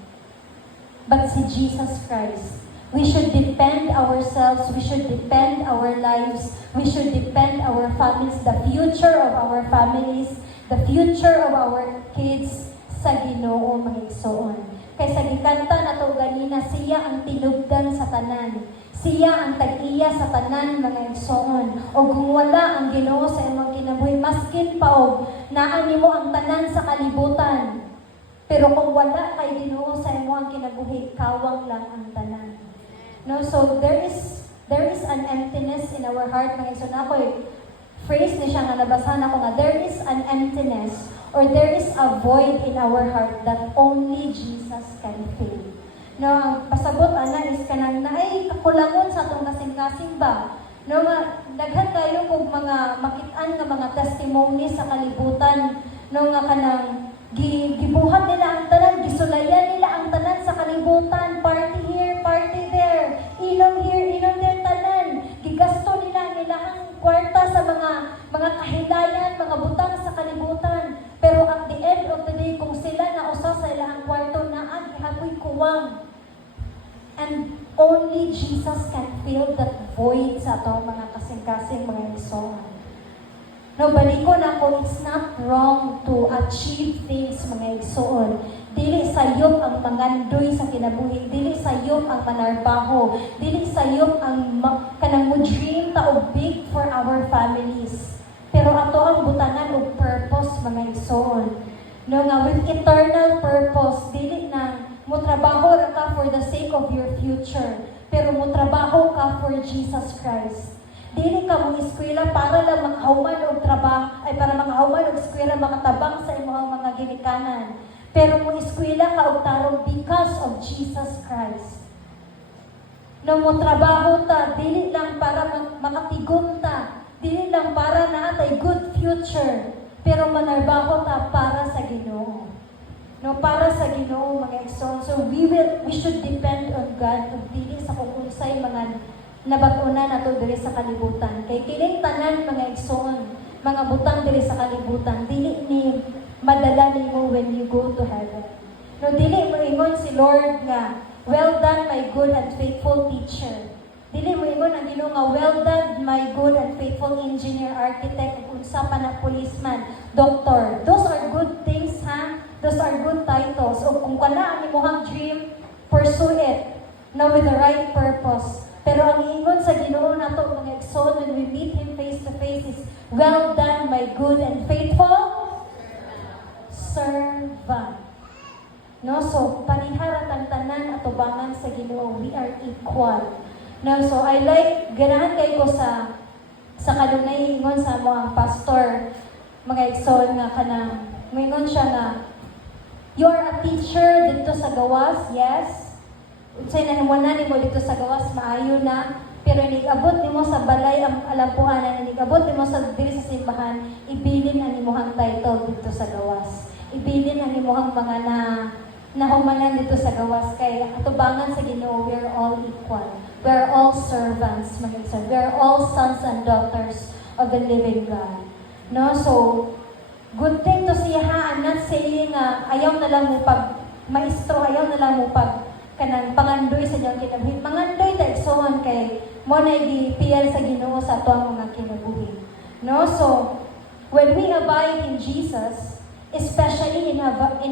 But si Jesus Christ, we should depend ourselves, we should depend our lives, we should depend our families, the future of our families, the future of our kids, sa Ginoo mga igsoon. Kay sa gikanta nato ganina, siya ang tinubdan sa tanan. Siya ang tag-iya sa tanan mga igsoon. O kung wala ang Ginoo sa imong kinabuhi, maskin pa og naa nimo ang tanan sa kalibutan. Pero kung wala kay Ginoo sa imong kinabuhi, kawang lang ang tanan. No, so there is an emptiness in our heart mga igsoon. Ako phrase ni siya nga nabasahan ako nga, there is an emptiness or there is a void in our heart that only Jesus can fill. No, ang pasabot ana is kanang naay kakulangon sa atong kasing-kasing ba. No, daghan kayo kog mga makit-an nga mga testimony sa kalibutan, no nga kanang gibuhat nila ang tanan, gisulayan nila ang tanan sa kalibutan, party here, party there, inom here, inom there tanan. Gigasto nila ang ilahang kwarta sa mga kahilayan, mga butang sa kalibutan. Pero at the end of the day, kung sila na usa sa ilahang kwarto na gihapoy kuwang. And only Jesus can fill that void sa atong mga kasing-kasing mga igsoon. No, balikon ako, it's not wrong to achieve things mga igsoon. Dili sayop ang mangandoy sa kinabuhi, dili sayop ang manarbaho, dili sayop ang kanang mo dream ta og big for our families. Pero ato ang butangan og purpose mga igsoon. No, nga with eternal purpose, dili na mo trabaho ra ka for the sake of your future, pero mo trabaho ka for Jesus Christ. Dili ka mo eskwela para lang makahuman og trabaho, ay para makahuman og eskwela makatabang sa imong mga ginikanan. Pero mo eskwela ka og tarong because of Jesus Christ. No, mo trabaho ta dili lang para makatigom ta, dili lang para naatay good future, pero manarbaho ta para sa Ginoo. No, para sa Ginoo mga igsoon. So we should depend on God ug dili sa kung unsay mga nabag-una nato diri sa kalibutan. Kay kining tanan mga igsoon, mga butang diri sa kalibutan, dili ni madala nimo when you go to heaven. No, dili mo ingon si Lord nga, well done my good and faithful teacher. Dili mo ingon ang Ginoo nga, well done my good and faithful engineer, architect, ug unsa pa na policeman, doctor. Those are good things, ha? Those are good titles. O kung kana ang imong dream, pursue it. na with the right purpose. Pero ang ingon sa Ginoo nato mga igsoon when we meet Him face to face is, well done, my good and faithful servant. No, so panihara ang tanan atubangan sa Ginoo, we are equal. No, so I like ganahan kay ko sa kanunay ingon sa mga pastor mga igsoon nga kanang moingon siya nga you are a teacher dito sa gawas, yes. Unsay nanimunan nimo dito sa gawas maayo na, pero inigabot nimo sa balay ang alampuanan, inigabot nimo sa diri sa simbahan, ibilin ang imong title dito sa gawas. Ibilin ang imong mga nahumanan dito sa gawas kay atubangan sa Ginoo, we are all equal. We are all servants, mga igsoon. We are all sons and daughters of the living God. No, so good thing to siya ha. I'm not saying ayaw na lang mo pag maestro, ayaw na lang mo pag kanang pangandoy sa diyang kinabuhi. Pangandoy ta igsoon kay mo na gipiyal sa Ginoo sa atuang mga kinabuhi. No, so when we abide in Jesus, especially in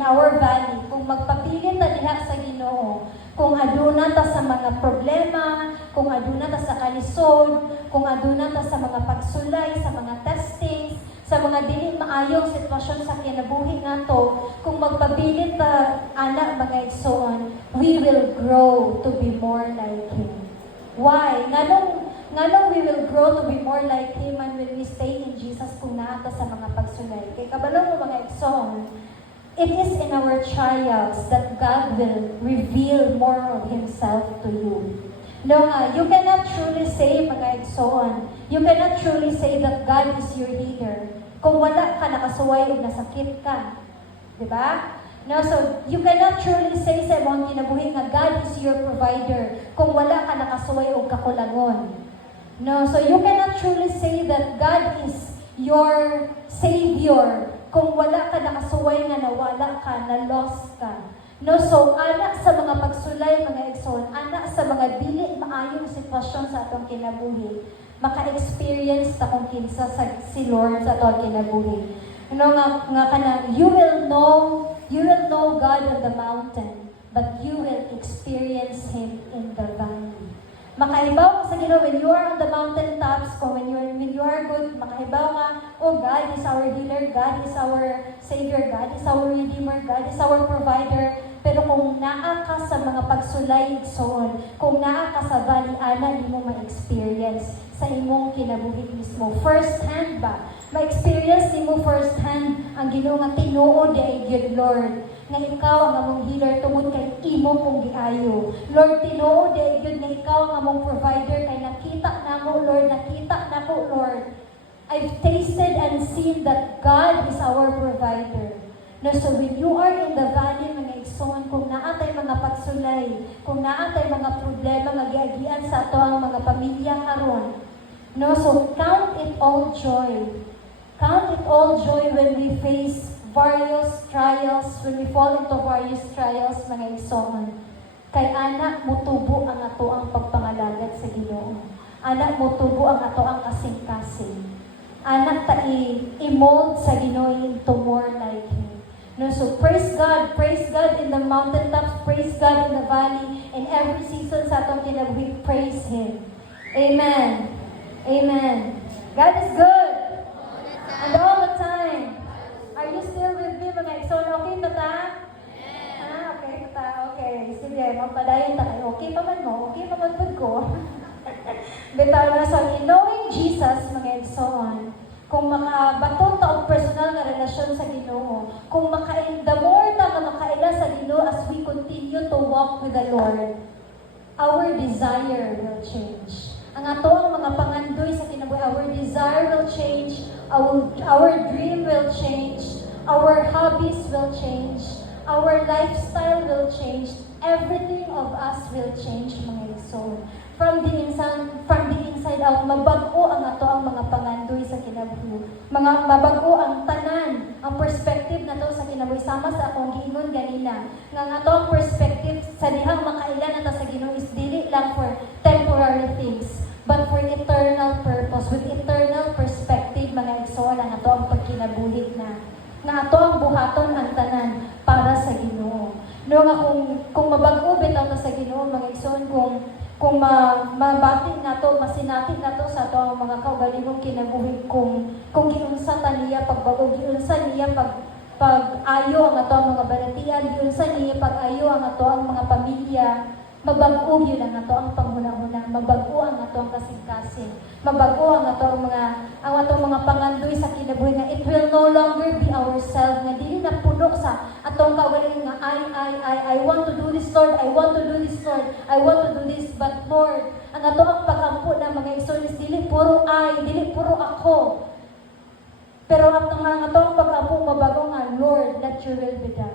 our valley, kung magpabilin ta diha sa Ginoo, kung aduna ta sa mga problema, kung aduna ta sa kalisod, kung aduna ta sa mga pagsulay, sa mga testings, sa mga dili maayong sitwasyon sa kinabuhi nato, kung magpabilin ta ana mga igsoon, we will grow to be more like Him. Why? Nganong we will grow to be more like Him and when we stay in Jesus kung naa ta sa mga pagsulay. Kay kabalo mo mga igsoon, it is in our trials that God will reveal more of Himself to you. No, you cannot truly say, mga igsoon, you cannot truly say that God is your healer kung wala ka nakasuway o nasakit ka. Diba? No, so you cannot truly say sa imong kinabuhi nga God is your provider kung wala ka nakasuway o kakulangon. No, so you cannot truly say that God is your Savior kung wala ka nakasuway nga nawala ka, na lost ka. No, so anak sa mga pagsulay, mga igsoon, anak sa mga dili maayong sitwasyon sa atong kinabuhi, maka-experience ta kung kinsa si Lord sa atong kinabuhi. No, nga kana, you will know God on the mountain, but you will experience Him in the valley. Makaibaw ka sa Ginoo when you are on the mountain tops, kung when you are good, makaibaw ka, oh, God is our healer, God is our Savior, God is our Redeemer, God is our provider. Pero kung naa ka sa mga pagsulay igsoon, kung naa ka sa valley, ana di mo ma-experience sa imong kinabuhi mismo. First hand ba? Ma-experience nimo first hand ang Ginoo nga tinuod ay good Lord, nga ikaw ang among healer tungod kay imo kong giayo. Lord, tinuod ay good nga ikaw ang among provider kay nakita nako Lord, nakita nako Lord. I've tasted and seen that God is our provider. No, so when you are in the valley, mga igsoon, kung naatay mga pagsulay, kung naatay mga problema nga giagian sa ato ang mga pamilya karon, no, so count it all joy. Count it all joy when we face various trials, when we fall into various trials, mga igsoon. Kay anak mutubo ang ato ang pagpangalagat sa Ginoo. Anak mutubo ang ato ang kasing-kasing. Anak ta i-mold sa Ginoo into more like Him. No, so praise God in the mountaintops, praise God in the valley, in every season sa atong kinabuhi, praise Him. Amen. Amen. God is good. And all the time. Are you still with me, mga igsoon? Okay ba ta? Okay ta. Okay. Sige, magpadayon ta kayo. Okay pa man mo? Okay pa man po ko? Bitaw na sa knowing Jesus, mga igsoon, kung makabaton ta og personal nga relasyon sa Ginoo, kung the more ta nga makaila sa Ginoo as we continue to walk with the Lord, our desire will change. Ang ato ang mga pangandoy sa kinabuhi, our desire will change, our dream will change, our hobbies will change, our lifestyle will change, everything of us will change, mga igsoon. From the inside out, mabago ang ato ang mga pangandoy sa kinabuhi. Mabago ang tanan, ang perspective na to sa kinabuhi. Sama sa akong giingon ganina, nga ang ato ang perspective sa dihang makailan na ta sa Ginoo is dili lang for temporary things, but for eternal purpose, with eternal perspective, mga igsoon, ang ato ang pagkinabuhi na ato ang buhaton ang tanan para sa Ginoo. No, nga kung mabago bitaw ta sa Ginoo, Ginoo mga igsoon kung mabating nato, masinatin nato sa ato ang mga kaugalingong kinabuhi kung giunsa ta niya pagbago, giunsa niya pag-ayo ang ato ang mga balatian, giunsa niya pag-ayo ang ato ang mga pamilya, mabag-o yun ang ato ang panghuna-huna, mabag-o ang ato ang kasing-kasing, mabag-o ang ato ang mga pangandoy sa kinabuhi nga it will no longer be ourselves, nga dili na puno sa atong kaugalingon nga I want to do this, Lord, I want to do this, Lord, I want to do this, but Lord, ang ato ang pag-ampo na mga igsoon is dili puro dili puro ako, pero ang ato ang pag-ampo mabago nga, Lord, let your will be done.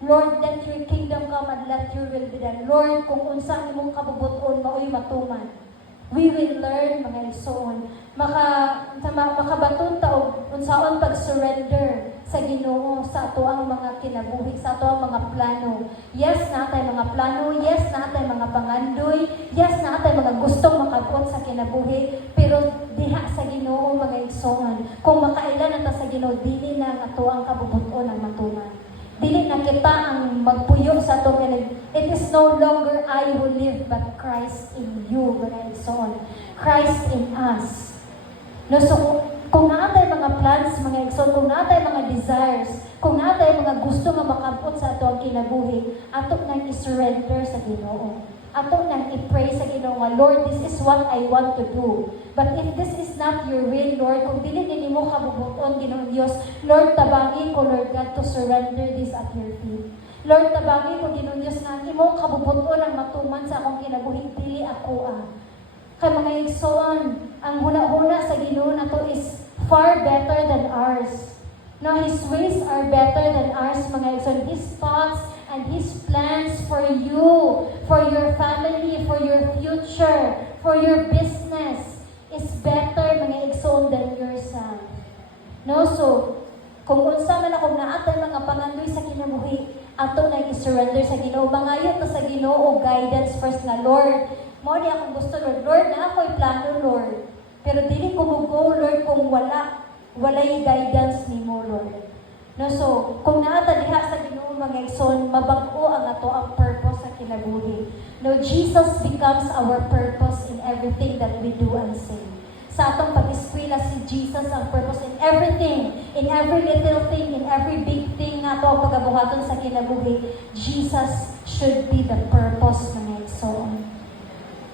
Lord, let your kingdom come and let your will be done. Lord, kung unsang imong kabubuton, maoy matuman. We will learn, mga igsoon, makabaton ta og unsaon pag-surrender sa Ginoo sa ato ang mga kinabuhi, sa ato ang mga plano. Yes, natay mga plano, yes, natay mga pangandoy, yes, natay mga gustong makabot sa kinabuhi, pero diha sa Ginoo, mga igsoon, kung makailan na ta sa Ginoo, dili na ang ato ang kabubuton ang matuman. Dili na kita ang magpuyo sa ato kanang it is no longer I who live but Christ in you, mga igsoon. Christ in us. No, so kung naatay mga plans, mga igsoon, kung naatay mga desires, kung naatay mga gusto nga makabot sa ato ang kinabuhi, ato nang i-surrender sa Ginoo. Ato nang i-pray sa Ginoo nga, Lord, this is what I want to do. But if this is not your will, Lord, kung dili nimo kabubuton, Ginoong Dios, Lord, tabangi ko, Lord God, to surrender this at your feet. Lord, tabangi ko, Ginoong Dios, na imo kabubuton ang matuman sa akong kinabuhi, dili ako Kay mga igsoon, ang huna-huna sa Ginoo na to is far better than ours. No, His ways are better than ours, mga igsoon. His thoughts and His plans for you, for your family, for your future, for your business is better, mga igsoon, than yourself. No, so, kung unsa man akong naatay mga pangandoy sa kinabuhi, ato na i-surrender sa Ginoo. Mangayo ta sa Ginoo guidance first nga, Lord, mao di akong gusto, Lord. Lord, na ako'y plano, Lord. Pero dili ko mo-go, Lord, kung walay guidance nimo, Lord. No, so, kung naata diha sa Ginoo mga igsoon, mabag-o ang ato ang purpose sa kinabuhi. No, Jesus becomes our purpose in everything that we do and say. Sa atong pag-eskwela, si Jesus ang purpose in everything, in every little thing, in every big thing nga ato ang pagabuhaton sa kinabuhi. Jesus should be the purpose mga igsoon.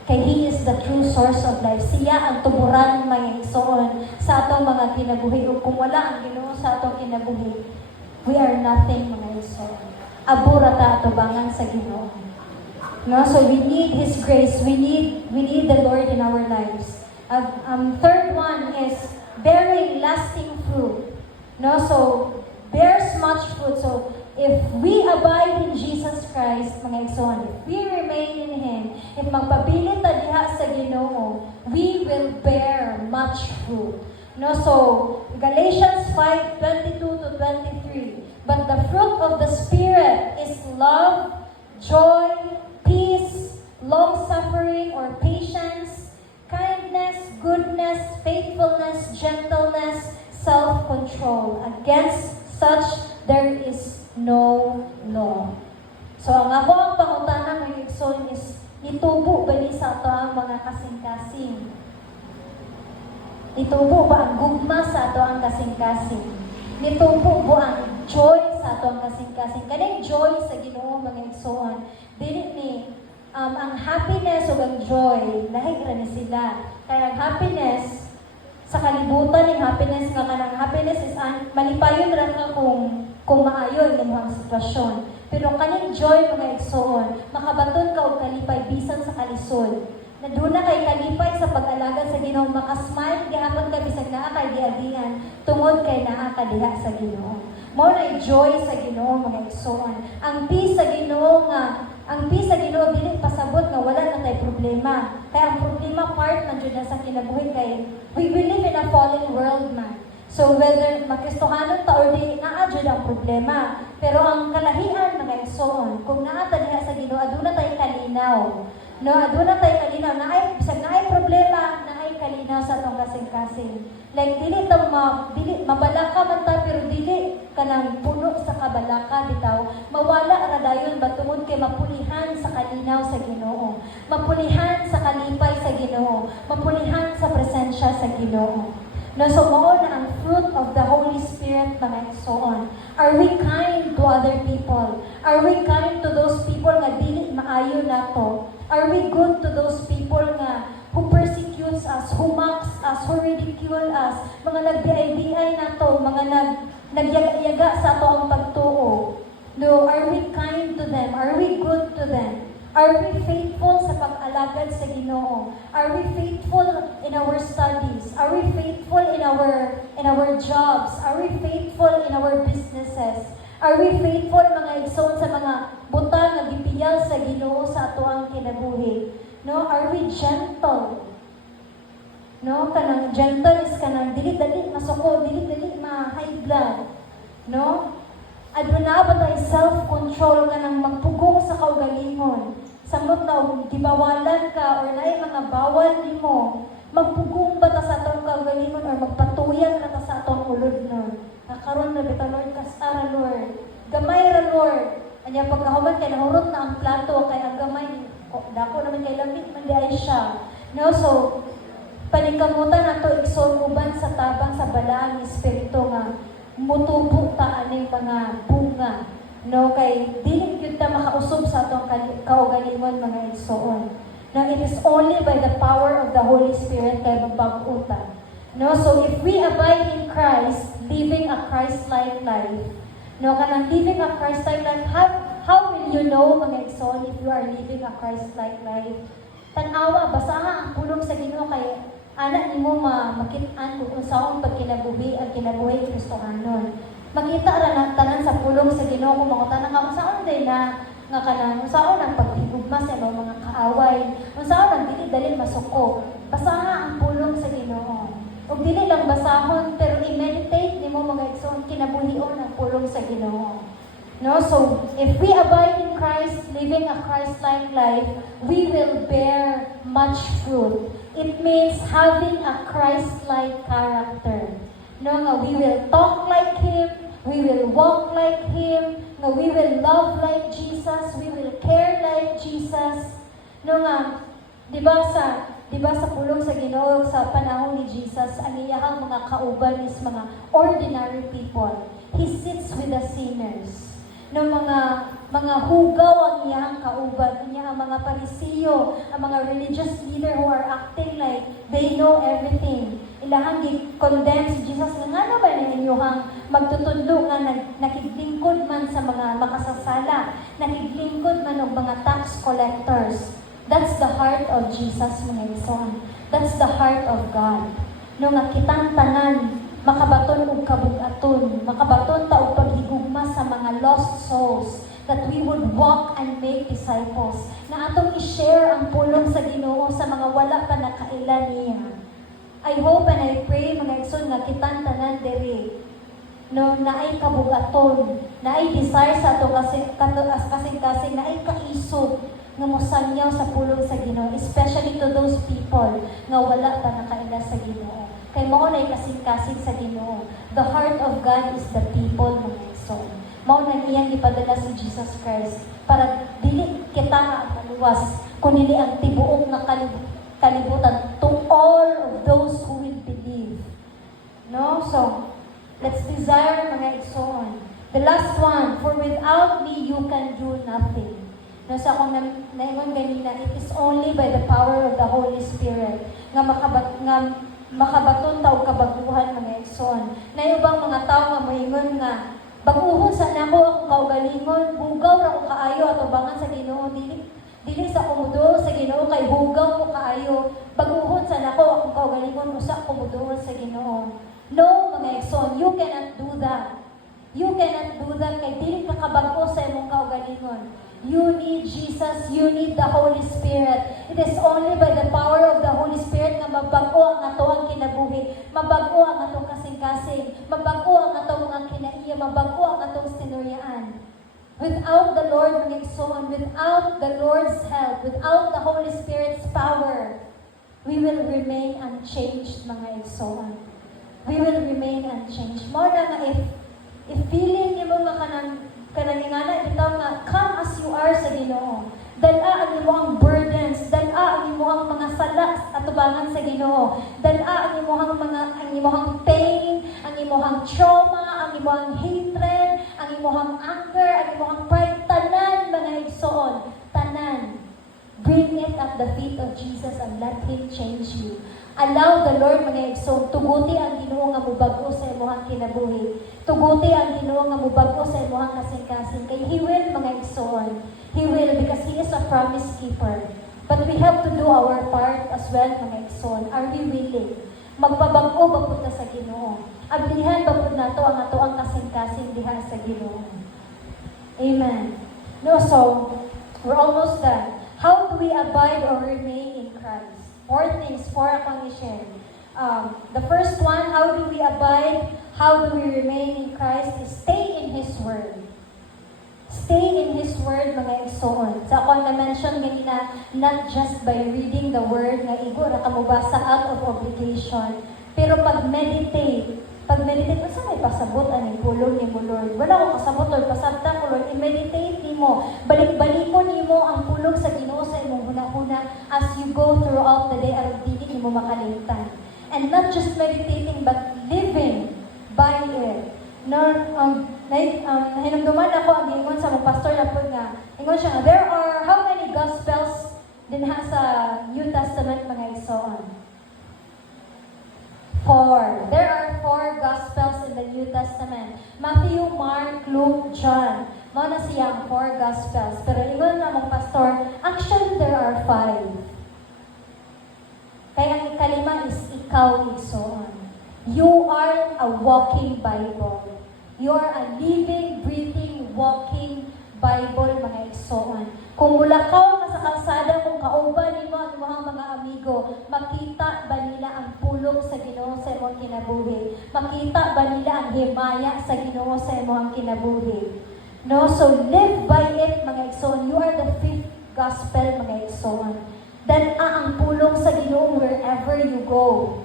Kay He is the true source of life. Siya ang tuburan mga igsoon sa atong mga kinabuhi. O kung wala ang Ginoo sa atong kinabuhi, we are nothing mga igsoon. Abura ta atubangan sa Ginoo. No, so we need His grace. We need the Lord in our lives. Third one is bearing lasting fruit. No, so bears much fruit. So if we abide in Jesus Christ, mga igsoon, if we remain in Him, if magpabilin ta diha sa Ginoo, we will bear much fruit. No, so Galatians 5:22 to 23. But the fruit of the Spirit is love, joy, peace, long-suffering or patience, kindness, goodness, faithfulness, gentleness, self-control. Against such there is no law. So ang ako ang pangutana ng igsoon is itubo ba ni sa ato ang mga kasing-kasing? Itubo ba ang gugma sa ato ang kasing-kasing? Nitubo ba ang joy sa ato ang kasing-kasing? Kaning joy sa Ginoo mga igsoon, dili ni ang happiness o ang joy, lahig ra ni sila. Kaya ang happiness sa kalibutan, yung happiness nga kanang happiness is malipayon ra ka kung maayo ang imong sitwasyon. Pero kaning joy mga igsoon, makabaton ka og kalipay bisan sa kalisod. Naduna kay kalipay sa pag-alagad sa Ginoo, makasmile gihapon ka bisag naa kay diadian tungod kay naa ka diha sa Ginoo. Mao na joy sa Ginoo mga igsoon. Ang peace sa Ginoo dili pasabot nga wala na tay problema. Kaya ang problema part man jud na sa kinabuhi kay we live in a fallen world man. So whether makistuhanon ta or di naa jud ang problema. Pero ang kalahian mga igsoon, kung naa ta diha sa Ginoo aduna tay kalinaw. No, aduna tay kalinaw na bisag naay problema, naay kalinaw sa atong kasing-kasing. Like dili mabalaka man ta pero dili kanang puno sa kabalaka bitaw mawala ra dayon ba tungod kay mapulihan sa kalinaw sa Ginoo, mapulihan sa kalipay sa Ginoo, mapulihan sa presensya sa Ginoo. No, so mao na ang fruit of the Holy Spirit mga igsoon. Are we kind to other people? Are we kind to those people nga dili maayo nato? Are we good to those people nga who persecutes us, who mocks us, who ridicule us, mga nagdiay-diay nato, mga nagyaga sa ato ang pagtuo? No, are we kind to them? Are we good to them? Are we faithful sa pag-alagad sa Ginoo? Are we faithful in our studies? Are we faithful in our jobs? Are we faithful in our businesses? Are we faithful mga igsoon sa mga butang nga gipiyal sa Ginoo sa atoang kinabuhi? No, are we gentle? No, kanang gentle is kanang dili-dali masuko, dili-dali ma-high blood. No? Aduna ba tayo self-control ka nang magpugong sa kaugalingon? Samot na gibawalan ka or naay mga bawal nimo, magpugong ba ta sa atong kaugalingon or magpatuyan ka ta sa atong ulod nun? Nakaroon na bita Lord, kastara Lord. Gamay ra Lord. Anya pagkahuman kay nahurot na ang plato kay ang gamay. Dako naman kay lamig man di ay siya. No, so paningkamutan nato igsoon uban sa tabang sa balaang espiritu nga mutubo ta aning mga bunga, no, kay dili gyud ta makausob sa atong kaugalingon mga igsoon. Now it is only by the power of the Holy Spirit kay mabag-o ta. No, so if we abide in Christ, living a Christ-like life, no, kanang living a Christ-like life, how will you know mga igsoon if you are living a Christ-like life? Tanawa, basta nga ang pulong sa Ginoo kay anak nimo makit-an kung unsaon pagkinabuhi ang kinabuhi Kristohanon. Makita ra nang tanan sa pulong sa Ginoo kung mangutan nga unsaon day na nga kanang unsaon ang paghigugma sa mga kaaway, unsaon ang dili dali masuko. Basta nga ang pulong sa Ginoo. Ug dili lang basahon pero i-meditate nimo mga igsoon kinabuhion ang pulong sa Ginoo. No, so if we abide in Christ, living a Christ-like life, we will bear much fruit. It means having a Christ-like character. No, nga we will talk like Him, we will walk like Him, nga we will love like Jesus, we will care like Jesus. No nga, di ba sa pulong sa Ginoo sa panahon ni Jesus, ang iyahang mga kauban is mga ordinary people. He sits with the sinners. No, mga hugaw ang iyang kauban, niya ang mga Parisiyo, ang mga religious leader who are acting like they know everything. Ilahang gi-condemn si Jesus nga ano ba na inyong magtutudlo nga nakiglingkod man sa mga makasasala, nakiglingkod man og mga tax collectors. That's the heart of Jesus mga igsoon. That's the heart of God. No, nga kitang tanan makabaton og kabug-aton, makabaton ta og paghigugma sa mga lost souls, that we would walk and make disciples, na atong i-share ang pulong sa Ginoo sa mga wala pa nakaila niya. I hope and I pray mga igsoon nga kitang tanan diri, no, na ay kabug-aton, na ay desire sa ato kasing-kasing, na ay kaisog nga mosanyaw sa pulong sa Ginoo, especially to those people nga wala pa nakaila sa Ginoo. Kay mao na kasing-kasing sa Ginoo. The heart of God is the people mga igsoon. Mao na iyang gipadala si Jesus Christ para dili kita nga maluwas, kundi ang tibuok na kalibutan to all of those who will believe. No? So, let's desire mga igsoon. The last one, for without me you can do nothing. No, sa akong naingon ganina, it is only by the power of the Holy Spirit nga makabaton ta og kabaguhan mga igsoon. Nayubang mga tawo nga moingon nga baguhon sa nako akong kaugalingon, hugaw ra ko kaayo atubangan sa Ginoo, dili sa kumudo sa Ginoo kay hugaw ko kaayo, baguhon sa nako akong kaugalingon usa kumudo sa Ginoo. No mga igsoon, you cannot do that. You cannot do that kay dili ka kabag-o sa imong kaugalingon. You need Jesus, you need the Holy Spirit. It is only by the power of the Holy Spirit nga mabag-o ang atoang kinabuhi, mabag-o ang atong kasing-kasing, mabag-o ang atong mga kinaiya, mabag-o ang atong sinuryaan. Without the Lord Nixon, without the Lord's help, without the Holy Spirit's power, we will remain unchanged mga igsoon. We will remain unchanged. More na nga If feeling nimo nga kanang ingana bitaw nga come as you are sa Ginoo. Dala ang imong burdens, dala ang imong mga sala atubangan sa Ginoo. Dala ang imong pain, ang imong trauma, ang imong hatred, ang imong anger, ang imong pride, tanan mga igsoon, tanan. Bring it at the feet of Jesus and let Him change you. Allow the Lord mga igsoon, tuguti ang Ginoo nga mubag-o sa imong kinabuhi. Tuguti ang Ginoo nga mubag-o sa imong kasing-kasing. Kay He will mga igsoon. He will because He is a promise keeper. But we have to do our part as well mga igsoon. Are we willing? Magpabag-o ba po ta sa Ginoo? Ablihan ba po nato ang ato ang kasing-kasing diha sa Ginoo? Amen. No, so, we're almost done. How do we abide or remain in Christ? 4 things, 4 akong i-share. The first one, how do we abide, how do we remain in Christ, is stay in His Word. Stay in His Word, mga igsoon. Sa akong na-mention ganina, not just by reading the Word, nga igo na kamubasa out of obligation, pero pag-meditate, unsa may pasabot ani pulong ni mo Lord. Wala ko kasabot or pasabta ko Lord. I-meditate nimo. Balik-balikon nimo ang pulong sa Ginoo sa imong hunahuna as you go throughout the day aron dili nimo makalimtan. And not just meditating but living by it. No, hinumduman ako ang ingon sa mga pastor na po nga. Ingon siya nga, there are how many gospels din ha sa New Testament mga igsoon? 4. There are 4 Gospels in the New Testament. Matthew, Mark, Luke, John. Mao na siya ang 4 Gospels. Pero ingon na mong pastor, actually there are 5. Kaya ang ikalima is ikaw igsoon. You are a walking Bible. You are a living, breathing, walking Bible mga igsoon. Kung mulakaw ka sa kalsada, kung kauban nimo ang imong mga amigo, makita ba nila ang pulong sa Ginoo sa imong kinabuhi? Makita ba nila ang himaya sa Ginoo sa imong kinabuhi? No, so live by it mga igsoon. You are the 5th gospel mga igsoon. Dan ang pulong sa Ginoo wherever you go.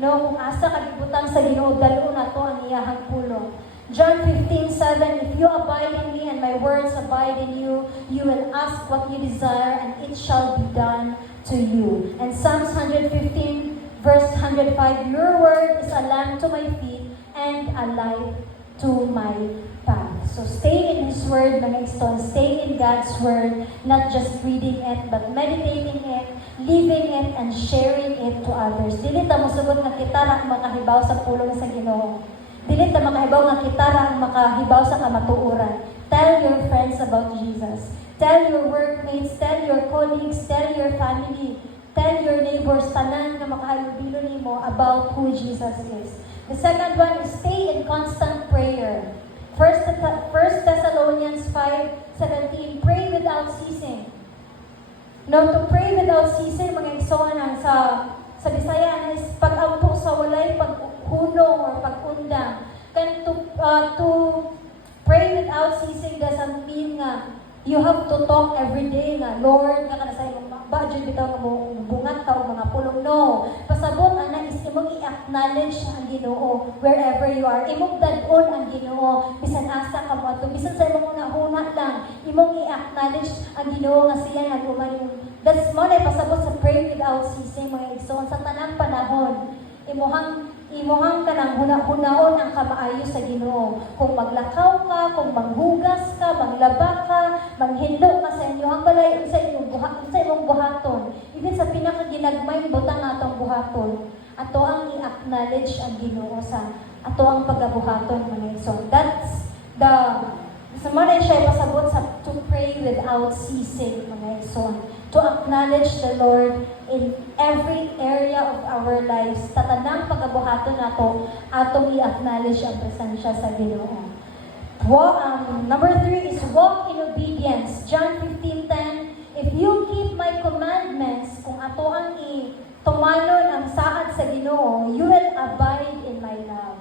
No, kung asa ka gibutang sa Ginoo, dalo na to ang iyahang pulong. John 15:7, if you abide in me and my words abide in you, you will ask what you desire and it shall be done to you. And Psalms 115 verse 105, your word is a lamp to my feet and a light to my path. So stay in His word, mga igsoon. Stay in God's word, not just reading it, but meditating it, living it, and sharing it to others. Dili ta mosugot nga kita ra makahibaw sa pulong sa Ginoo. Dili ta makahibaw nga kita ra ang makahibaw sa kamatuoran. Tell your friends about Jesus. Tell your workmates, tell your colleagues, tell your family, tell your neighbors, tanan nga makahalubilo nimo about who Jesus is. The second one is stay in constant prayer. 1 Thessalonians 5:17, pray without ceasing. Now, to pray without ceasing, mga igsoon sa Bisaya is pag-ampo sa walay paghunong or pag-undang. Can to pray without ceasing doesn't mean nga you have to talk every day nga, Lord, nga kana sa imong budget bitaw nga mo bungat ka o mga pulong. No. Pasabot ana is imong i-acknowledge ang Ginoo wherever you are. Imong dad-on ang Ginoo bisan asa ka mo ato, bisan sa imong una lang, imong i-acknowledge ang Ginoo nga siya nag-uman. That's mo na pasabot sa pray without ceasing mga igsoon sa tanang panahon. Imuhang ka ng hunahon ang kamaayo sa Ginoo. Kung maglakaw ka, kung manghugas ka, manglaba ka, manghinlo ka sa inyong balay, sa imong buhaton. Even sa pinakaginagmay butang atong buhaton, ato ang i-acknowledge ang Ginoo sa ato ang pagabuhaton mga igsoon. That's the Samana siya pasabot sa to pray without ceasing mga igsoon. To acknowledge the Lord in every area of our lives. Tatanang pagabuhaton nato atong i-acknowledge ang presensya sa Ginoo. Number 3 is walk in obedience. John 15:10, if you keep my commandments, kung ato ang tumanon ang saad sa Ginoo, you will abide in my love.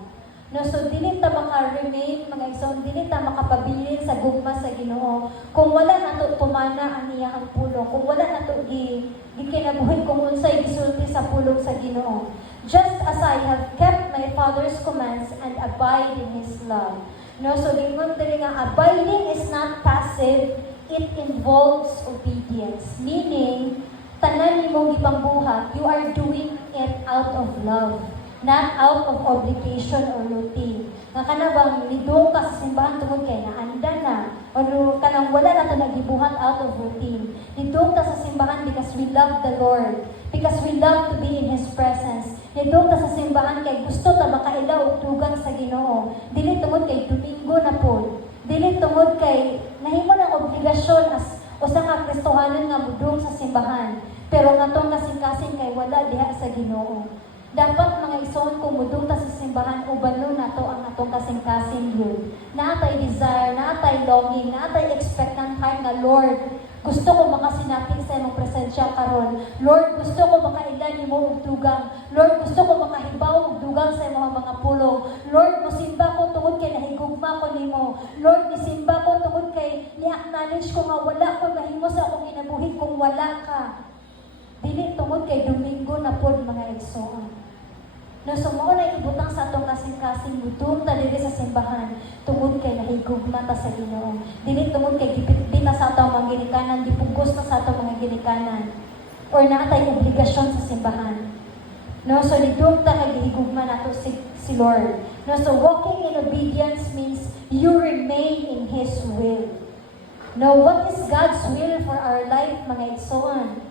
No, so dili ta maka-remain mga igsoon, dili ta makapabilin sa gugma sa Ginoo kung wala nato tumana ang iyang pulong, kung wala nato gikinabuhi kung unsay gisulti sa pulong sa Ginoo. Just as I have kept my Father's commands and abide in His love. No, so lingon diri nga abiding is not passive, it involves obedience. Meaning, tanan nimong gipangbuhat, you are doing it out of love, not out of obligation or routine. Nga kana bang lidong ka sa simbahan tungod kay naanda na o kanang wala na to nagibuhat out of routine. Lidong ka sa simbahan because we love the Lord, because we love to be in His presence. Lidong ka sa simbahan kay gusto ta makaila og tugang sa Ginoo. Dili tungod kay Domingo na po. Dili tungod kay nahimo ng obligasyon as usa ka Kristohanon nga mudong sa simbahan. Pero ngatong kasing-kasing kay wala diha sa Ginoo. Dapat mga igsoon kung mudong ta sa simbahan ubanon nato ang atong kasing-kasing yun. Naatay desire, naatay longing, naatay expectant heart nga Lord, gusto ko makasinapig sa imong presensya karon. Lord, gusto ko makailan nimo og dugang. Lord, gusto ko makahibaw og dugang sa imong mga pulong. Lord, mosimba ko tungod kay nahigugma ko nimo. Lord, nisimba ko tungod kay ni-acknowledge ko nga wala ko mahimo sa akong kinabuhi kung wala ka. Dili tungod kay Domingo na pod mga igsoon. No, so mao na ibutang sa atong kasing-kasing mudong ta diri sa simbahan tungod kay nahigugma ta sa Ginoo. Dili tungod kay gipitbit na sa atong mga ginikanan, gipugos na sa atong mga ginikanan or naatay obligasyon sa simbahan. No, so lidong ta kay gihigugma nato si Lord. No, so walking in obedience means you remain in His will. No, what is God's will for our life, mga igsoon?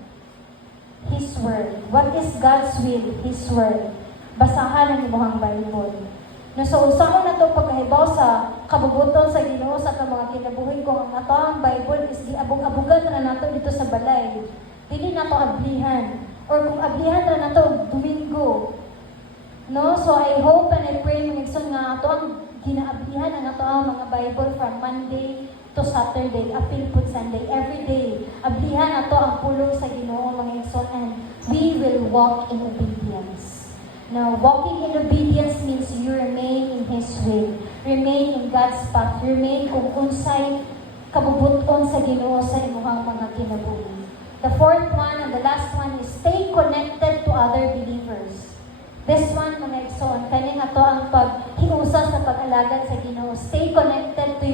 His Word. What is God's will? His Word. Basahan ang imuhang Bible. No, so usahon na ito pagkahibaw sa kabubuton sa Ginoo sa mga kinabuhi ko ang ato ang Bible is di abog-abogan na nato dito sa balay. Dili nato ablihan. Or kung ablihan na nato Domingo. No, so I hope and I pray mga nga ato ang ginaablihan ang ato ang mga Bible from Monday to Saturday, apil po Sunday, every day. Ablihan nato ang pulong sa Ginoo mga igsoon and we will walk in obedience. Now, walking in obedience means you remain in His will, remain in God's path, remain kung unsay kabubuton sa Ginoo sa imuhang mga kinabuhi. The fourth one and the last one is stay connected to other believers. This one, mga igsoon, kaning ato ang paghiusa sa pag-alagad sa Ginoo. Stay connected to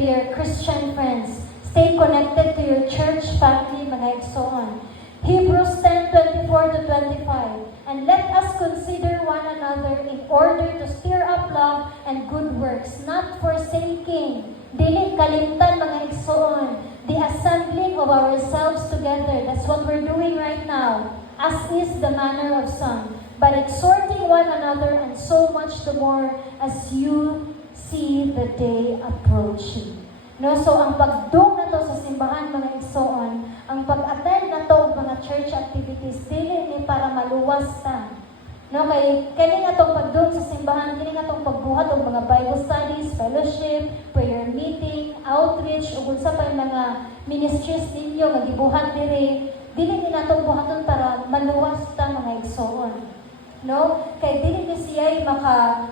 your Christian friends. Stay connected to your church family, mga igsoon. Hebrews 10:24-25. And let us consider one another in order to stir up love and good works, not forsaking. Dili kalimtan mga igsoon, the assembling of ourselves together. That's what we're doing right now, as is the manner of some. But exhorting one another, and so much the more as you see the day approaching. No, so ang pagdung na to sa simbahan mga igsoon, ang pag-attend na to og mga church activities dili ni para maluwas ta. No, kay nga tong pagdung sa simbahan, kini nga tong pagbuhat og mga Bible studies, fellowship, prayer meeting, outreach ug unsa pa mga ministries ninyo nga gibuhat diri, dili ni natong buhaton para maluwas ta mga igsoon. No, kay dili ni siya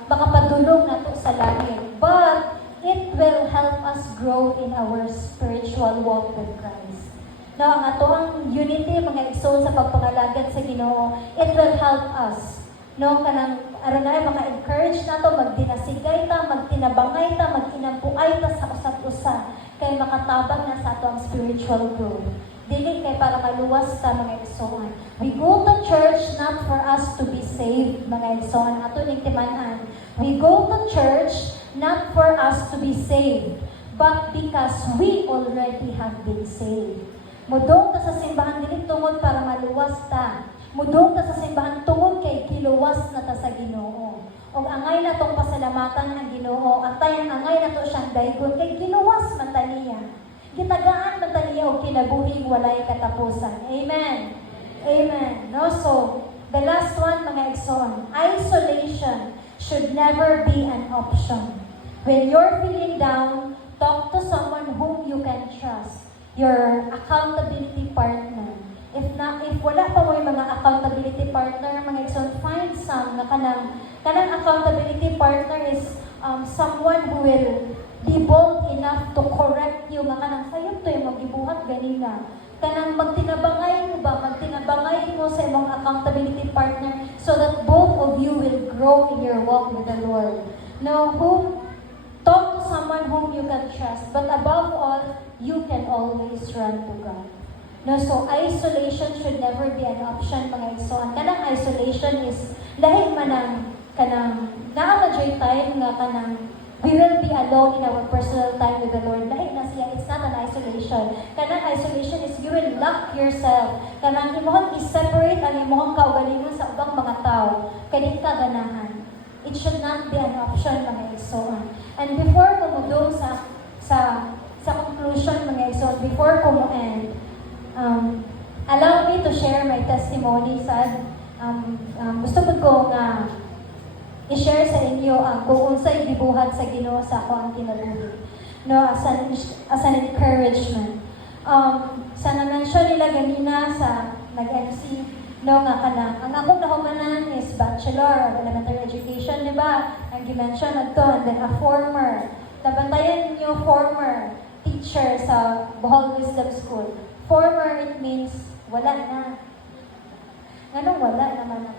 makapadulong nato sa langit. But it will help us grow in our spiritual walk with Christ. Now, ang atoang unity, mga igsoon sa pagpangalagad sa Ginoo, it will help us. No, kanang aron na maka-encourage nato, magdinasigay ta, magtinabangay ta, magtinampuay ta sa usap-usa, kay makatabang na sa ato ang spiritual growth. Dili kay para maluwas ta mga igsoon. We go to church not for us to be saved, mga igsoon. Ato ning timan-an. We go to church not for us to be saved, but because we already have been saved. Mudong ta sa simbahan dili tungod para maluwas ta. Mudong ta sa simbahan tungod kay kiluwas na ta sa Ginoo. Og angay na tong pasalamatan ang Ginoo, atay ang angay na to siyang daygon kay giluwas man ta niya. Gitagaan man ta niya og kinabuhing walay katapusan. Amen. Amen. No, so the last one mga igsoon, isolation should never be an option. When you're feeling down, talk to someone whom you can trust. Your accountability partner. If wala pa mo yung mga accountability partner, mga igsoon, find some na kanang accountability partner is someone who will be bold enough to correct you, nga kanang sayop to yung magibuhat ganina. Kanang magtinabangay mo sa imong accountability partner so that both of you will grow in your walk with the Lord. Now, whom Talk to someone whom you can trust, but above all, you can always run to God. No, so isolation should never be an option, mga igsoon. Kanang isolation is lahi man ang kanang naa-enjoy time nga kanang we will be alone in our personal time with the Lord. Lahi na siya, it's not an isolation. Kanang isolation is you will lock yourself. Kanang imuhang i-separate ang imuhang kaugalingon sa ubang mga tao. Kaya di ka ganahan. It should not be an option, mga igsoon. And before ko mo sa conclusion, mga igsoon, before ko mo end, allow me to share my testimony. Gusto ko nga i-share sa inyo ang kung unsay gibuhat sa Ginoo sa ako ang kinabuhi. No, as an encouragement. Sa na-mention nila ganina sa nag-MC, no, nga kanang ang akong nahumanan is Bachelor of Elementary Education, di ba? Ang gi-mention adto, and then a former, tabantayan ninyo, former teacher sa Bohol Wisdom School. Former, it means wala na. Ganun wala naman ang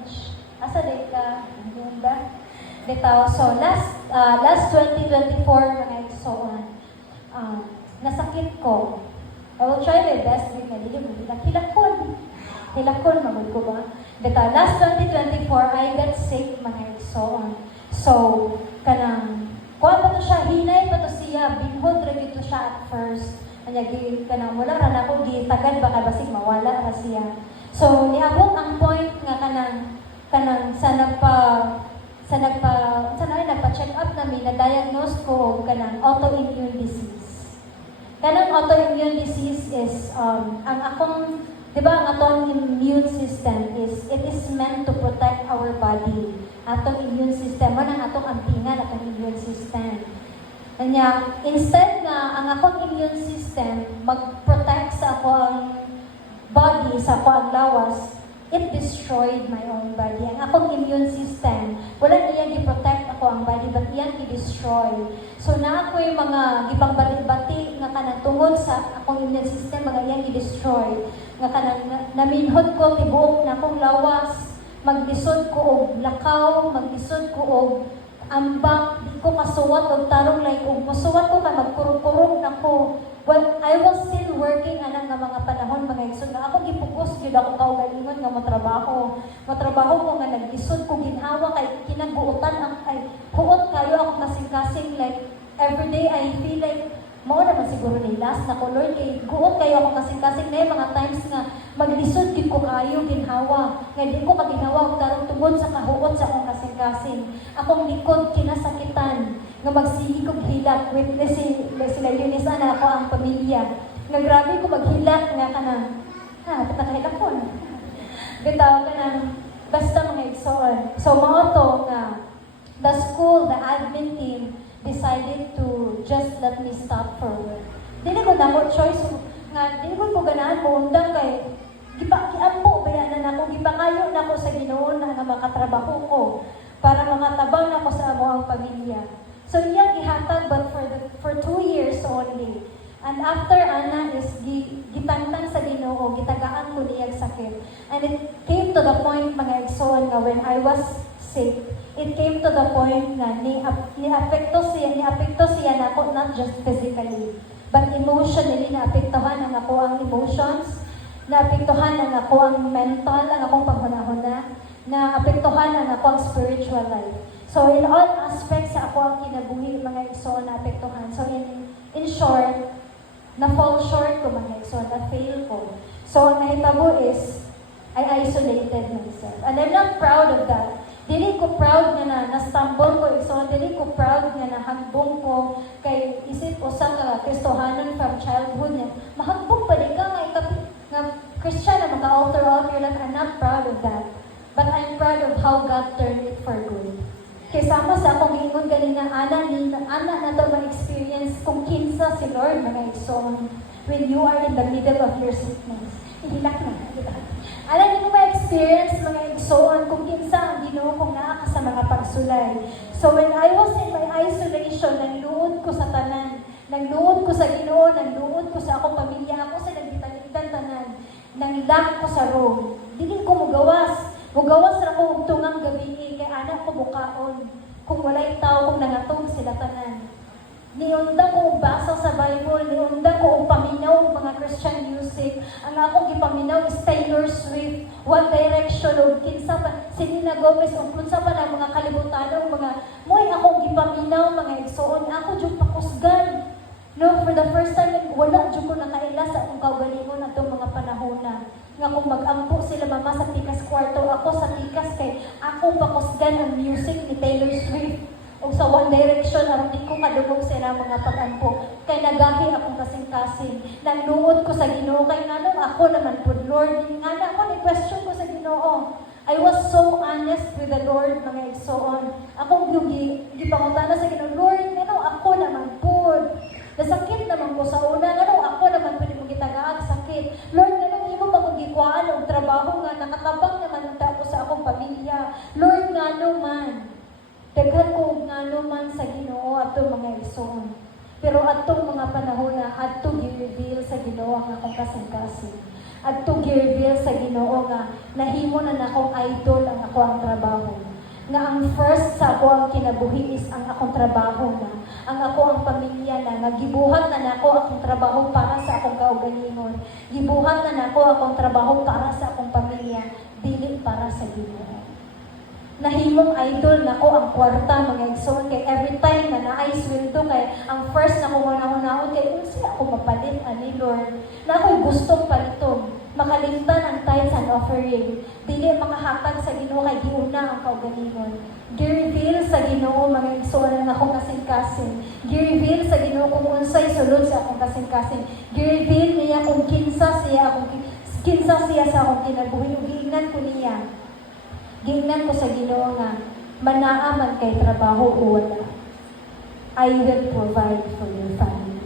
edge. Asa di ka? Hindi ba? Bitaw. So, last 2024, mga igsoon, nasakit ko. I will try my best with my video. Hilakon, magod ko ba? Bitaw. Last 2024, I got sick, mga igsoon. So, kanang, kuha pa to siya, hinay pa to siya, binhod rin ito siya at first. Kanya kanang wala ra na ako gitagad baka basig mawala ra siya. So niabot ang point nga kanang sa nagpa-check up nami na diagnose ko og kanang autoimmune disease. Kanang autoimmune disease is ang akong, di ba, ang atong immune system it is meant to protect our body. Atong immune system mo nang atong ampingan atong immune system. Kanya, instead nga ang akong immune system mag-protect sa akong body, sa akong lawas, it destroyed my own body. Ang akong immune system, wala niya i-protect ako ang body, but iyan i-destroy. So na ako yung mga gibang bati nga kanang tungod sa akong immune system, mga iyan i-destroy. Nga kanang naminhod ko, tibuok na akong lawas, maglisod ko og lakaw, maglisod ko og ambak, di ko kasuwat og tarong like og masuwat ko kay magkurong-kurong nako. Well, I was still working anak nga mga panahon, mga igsoon nga ako gipugos gyud ako kaugalingon nga motrabaho. Motrabaho ko nga naglisod ko ginhawa kay kinabuutan ang ay huot kayo ako kasing-kasing like every day I feel like mao na siguro ni last na ko Lord kay guot kayo ako kasing-kasing na mga times nga maglisod gid ko kayo ginhawa nga di ko kaginawa og tarong tungod sa kahuot sa akong kasing-kasing akong likod kinasakitan nga magsigi kog hilak with sila Eunice na ako ang pamilya nga grabe ko maghilak nga kanang patakahilak ko na bitaw kanang basta mga igsoon. So mao to nga the school, the admin team decided to just let me stop for work. Dili ko na ko choice nga dili ko ganahan mo undang kay gipakiampo ba na ako gipakayo na ko sa Ginoo na makatrabaho ko para makatabang na ko sa among pamilya. So iya gihatag but for 2 years only. And after ana is gitangtang sa Ginoo, gitagaan ko niyang sakit. And it came to the point mga igsoon nga when I was sick, it came to the point na ni-apekto siya na ako, not just physically, but emotionally, naapektuhan ang ako ang emotions, naapektuhan ang ako ang mental, ang akong paghunahuna, naapektuhan ang ako ang spiritual life. So in all aspects sa ako ang kinabuhi, mga igsoon, naapektuhan. So in short, na-fall short ko mga igsoon, na-fail ko. So ang nahitabo is, I isolated myself. And I'm not proud of that. Dili ko proud nga na-stumble ko, so dili ko proud nga nahagbong ko kay isip usa ka Kristohanon from childhood niya. Mahagbong pa di ka nga Christian na maka-alter all of your life. I'm not proud of that. But I'm proud of how God turned it for good. Kaya sama sa akong giingon ganina, ana na to ma-experience kung kinsa si Lord mga igsoon when you are in the middle of your sickness. Ihilak na. Alam niyo ma-experience mga igsoon kung kinsa ang Ginoo kung naa ka sa mga pagsulay. So when I was in my isolation, nagluod ko sa tanan, nagluod ko sa Ginoo, nagluod ko sa akong pamilya, ako sa nagbitan tanan, nangilak ko sa room. Dili ko mugawas ra ko og tungang gabi kay anak ko bukaon. kung walay tao, kung nangatog sila tanan. Niunda ko basa sa Bible, niunda ko paminaw og mga Christian music. Ang akong gipaminaw is Taylor Swift, One Direction, o kinsa pa, Selena Gomez, o kinsa pa na mga kalibutan, o mga, mo'y akong gipaminaw, mga igsoon, ako dyan pakusgan. No, for the first time, wala dyan ko nakaila sa akong kaugalingon atong mga panahona. Nga kung mag-ampo sila mama sa tikas kwarto, ako sa tikas kay ako pakusgan ang music ni Taylor Swift. O sa One Direction, aron di ko kadugog sila mga pag-ampo. Kay nagahi akong kasing-kasing. Nagluod ko sa Ginoo kay nganong ako naman po, Lord, nga na ako ni-question ko sa Ginoo. I was so honest with the Lord, mga igsoon. Ako gipangutana sa Ginoo, Lord, nganong ako naman po. Nasakit naman ko sa una, nganong ako naman pwede mo gitagaag sakit. Lord, nganong imo ba kong gikuhaan og trabaho nga nakatabang naman ang tao sa akong pamilya. Lord, ngano man. Daghan ko nga naman sa Ginoo ato mga igsoon. Pero atong mga panahon na adto gi-reveal sa Ginoo ang akong kasing-kasing. Adto gi-reveal sa Ginoo nga nahimo na akong idol ang ako ang trabaho. Nga ang first sa ako ang kinabuhi is ang akong trabaho na. Ang ako ang pamilya na. Nga gibuhat na nako akong trabaho para sa akong kaugalingon. Gibuhat na nako akong trabaho para sa akong pamilya. Dili para sa Ginoo. Nahimong idol na ko ang kwarta mga igsoon kay every time na naay sweldo kay ang first na kong unahon kay unsa ako mapalit ani Lord na ako'y gustong paliton makalimtan ang tithes and offering dili makahatag sa Ginoo kay giuna ang kaugalingon gi-reveal sa Ginoo mga igsoon ang akong kasing-kasing gi-reveal sa Ginoo kung unsay sulod sa akong kasing-kasing gi-reveal niya kung kinsa siya sa akong kinabuhi ug giingnan ko niya. Gingnan ko sa Ginoo nga manaaman kay trabaho o wala. I will provide for your family.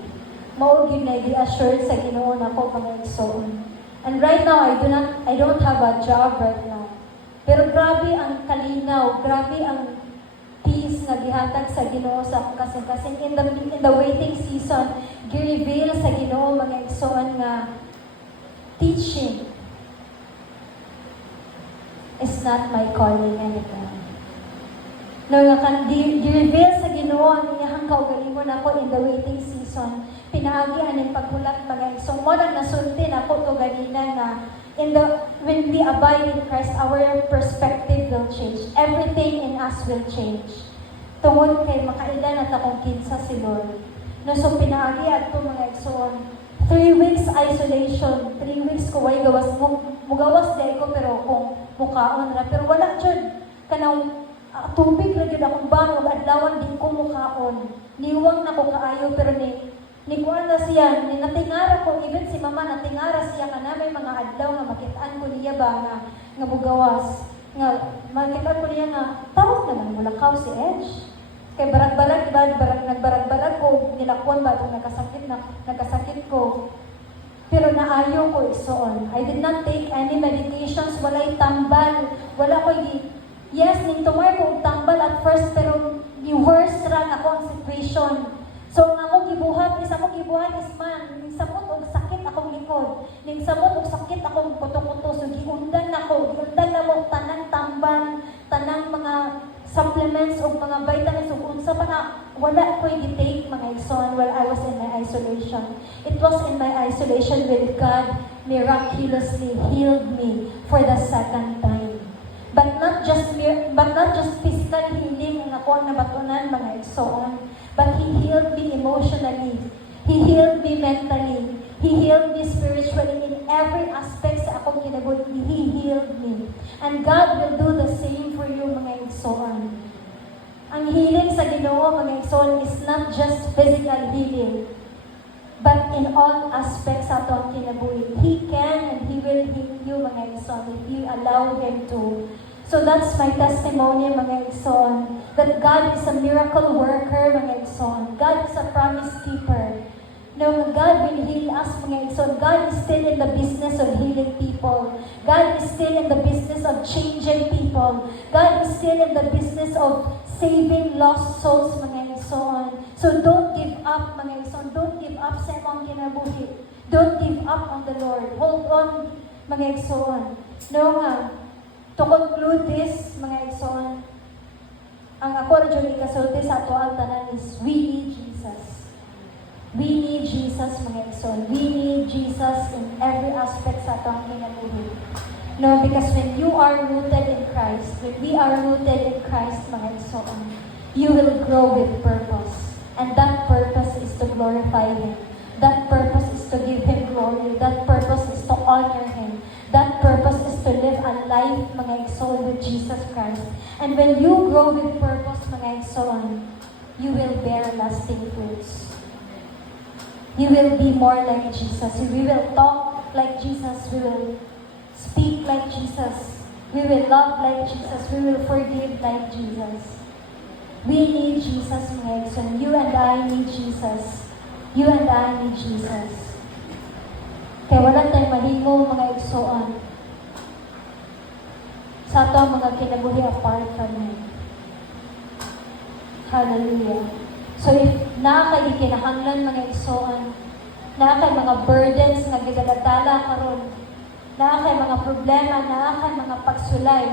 Mao gyud na gi-assure sa Ginoo nako mga igsoon. And right now I don't have a job right now. Pero grabe ang kalinaw, grabe ang peace nga gihatag sa Ginoo sa akong kasing-kasing in the waiting season. Gi-reveal sa Ginoo mga igsoon nga teaching is not my calling anymore. No, nga kan di-reveal sa Ginoo ang iyang kaugalingon ako in the waiting season. Pinaagi aning paghulat mga igsoon. Mo nang nasulti nako to ganina nga when we abide in Christ, our perspective will change. Everything in us will change. Tungod kay makailan at akong kinsa si Lord. No, so pinaagi ato mga igsoon. 3 weeks isolation. 3 weeks ko way gawas mo. Mugawas day ko pero kung mukaon ra. Pero wala dyan. Kanang tubig na yun akong banog. Adlawan din ko mukaon. Niwang na ko kaayo pero ni kuan na siya. Ni natingara ko. Even si mama natingara siya ka na may mga adlaw nga makitaan ko niya ba nga mugawas. Nga makitaan ko niya nga tawag naman mulakaw si Edge. Kay barag-barag, nagbarag-barag ko, nilakwan ba itong nagkasakit ko. Pero naayo ko isoon. I did not take any medications, walay tambal, wala ko yes, ning tumay ko tambal at first, pero ni worst ra ako ang situation. So, ang akong gibuhat is man, ning samot og sakit akong likod, ning samot og sakit akong kuto-kuto, so giundan na mo tanang tambal, tanang mga supplements o mga vitamins o unsa pa na wala ko i-take mga igsoon while I was in my isolation. It was in my isolation when God miraculously healed me for the second time. But not just physical healing ang ako ang nabatunan mga igsoon, but He healed me emotionally. He healed me mentally. He healed me spiritually in every aspect sa akong kinabuhi. He healed me. And God will do the same for you, mga igsoon. Ang healing sa Ginoo, mga igsoon, is not just physical healing, but in all aspects sa atong kinabuhi. He can and He will heal you, mga igsoon, if you allow Him to. So that's my testimony, mga igsoon, that God is a miracle worker, mga igsoon. God is a promise keeper. No, God will heal us, mga igsoon. God is still in the business of healing people. God is still in the business of changing people. God is still in the business of saving lost souls, mga igsoon. So don't give up, mga igsoon. Don't give up sa imong kinabuhi. Don't give up on the Lord. Hold on, mga igsoon. No nga, to conclude this, mga igsoon, ang ako rin yung ikasulti sa ato ang tanan is we need Jesus. We need Jesus, mga igsoon. We need Jesus in every aspect sa ato ang kinabuhi. No, because when you are rooted in Christ, when we are rooted in Christ, mga igsoon, you will grow with purpose. And that purpose is to glorify Him. That purpose is to give Him glory. That purpose is to honor Him. That purpose is to live a life, mga igsoon, with Jesus Christ. And when you grow with purpose, mga igsoon, you will bear lasting fruits. You will be more like Jesus. We will talk like Jesus. We will speak like Jesus. We will love like Jesus. We will forgive like Jesus. We need Jesus, mga igsoon. You and I need Jesus. You and I need Jesus. Kaya wala tayong mahimo, mga igsoon, sa ato ang mga kinabuhi apart from Him. Hallelujah. So if nakakay kinahanglan, mga igsoon, nakakay mga burdens nga gidalatala karon, nakakay mga problema, nakakay mga pagsulay,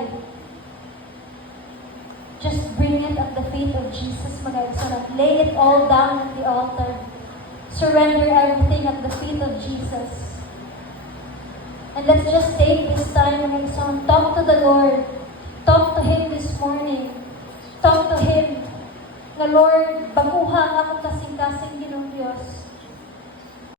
just bring it at the feet of Jesus, mga igsoon, at lay it all down at the altar. Surrender everything at the feet of Jesus. And let's just take this time, mga igsoon, talk to the Lord. Talk to Him this morning. Talk to Him. Nga Lord, baguha nga ako kasing-kasing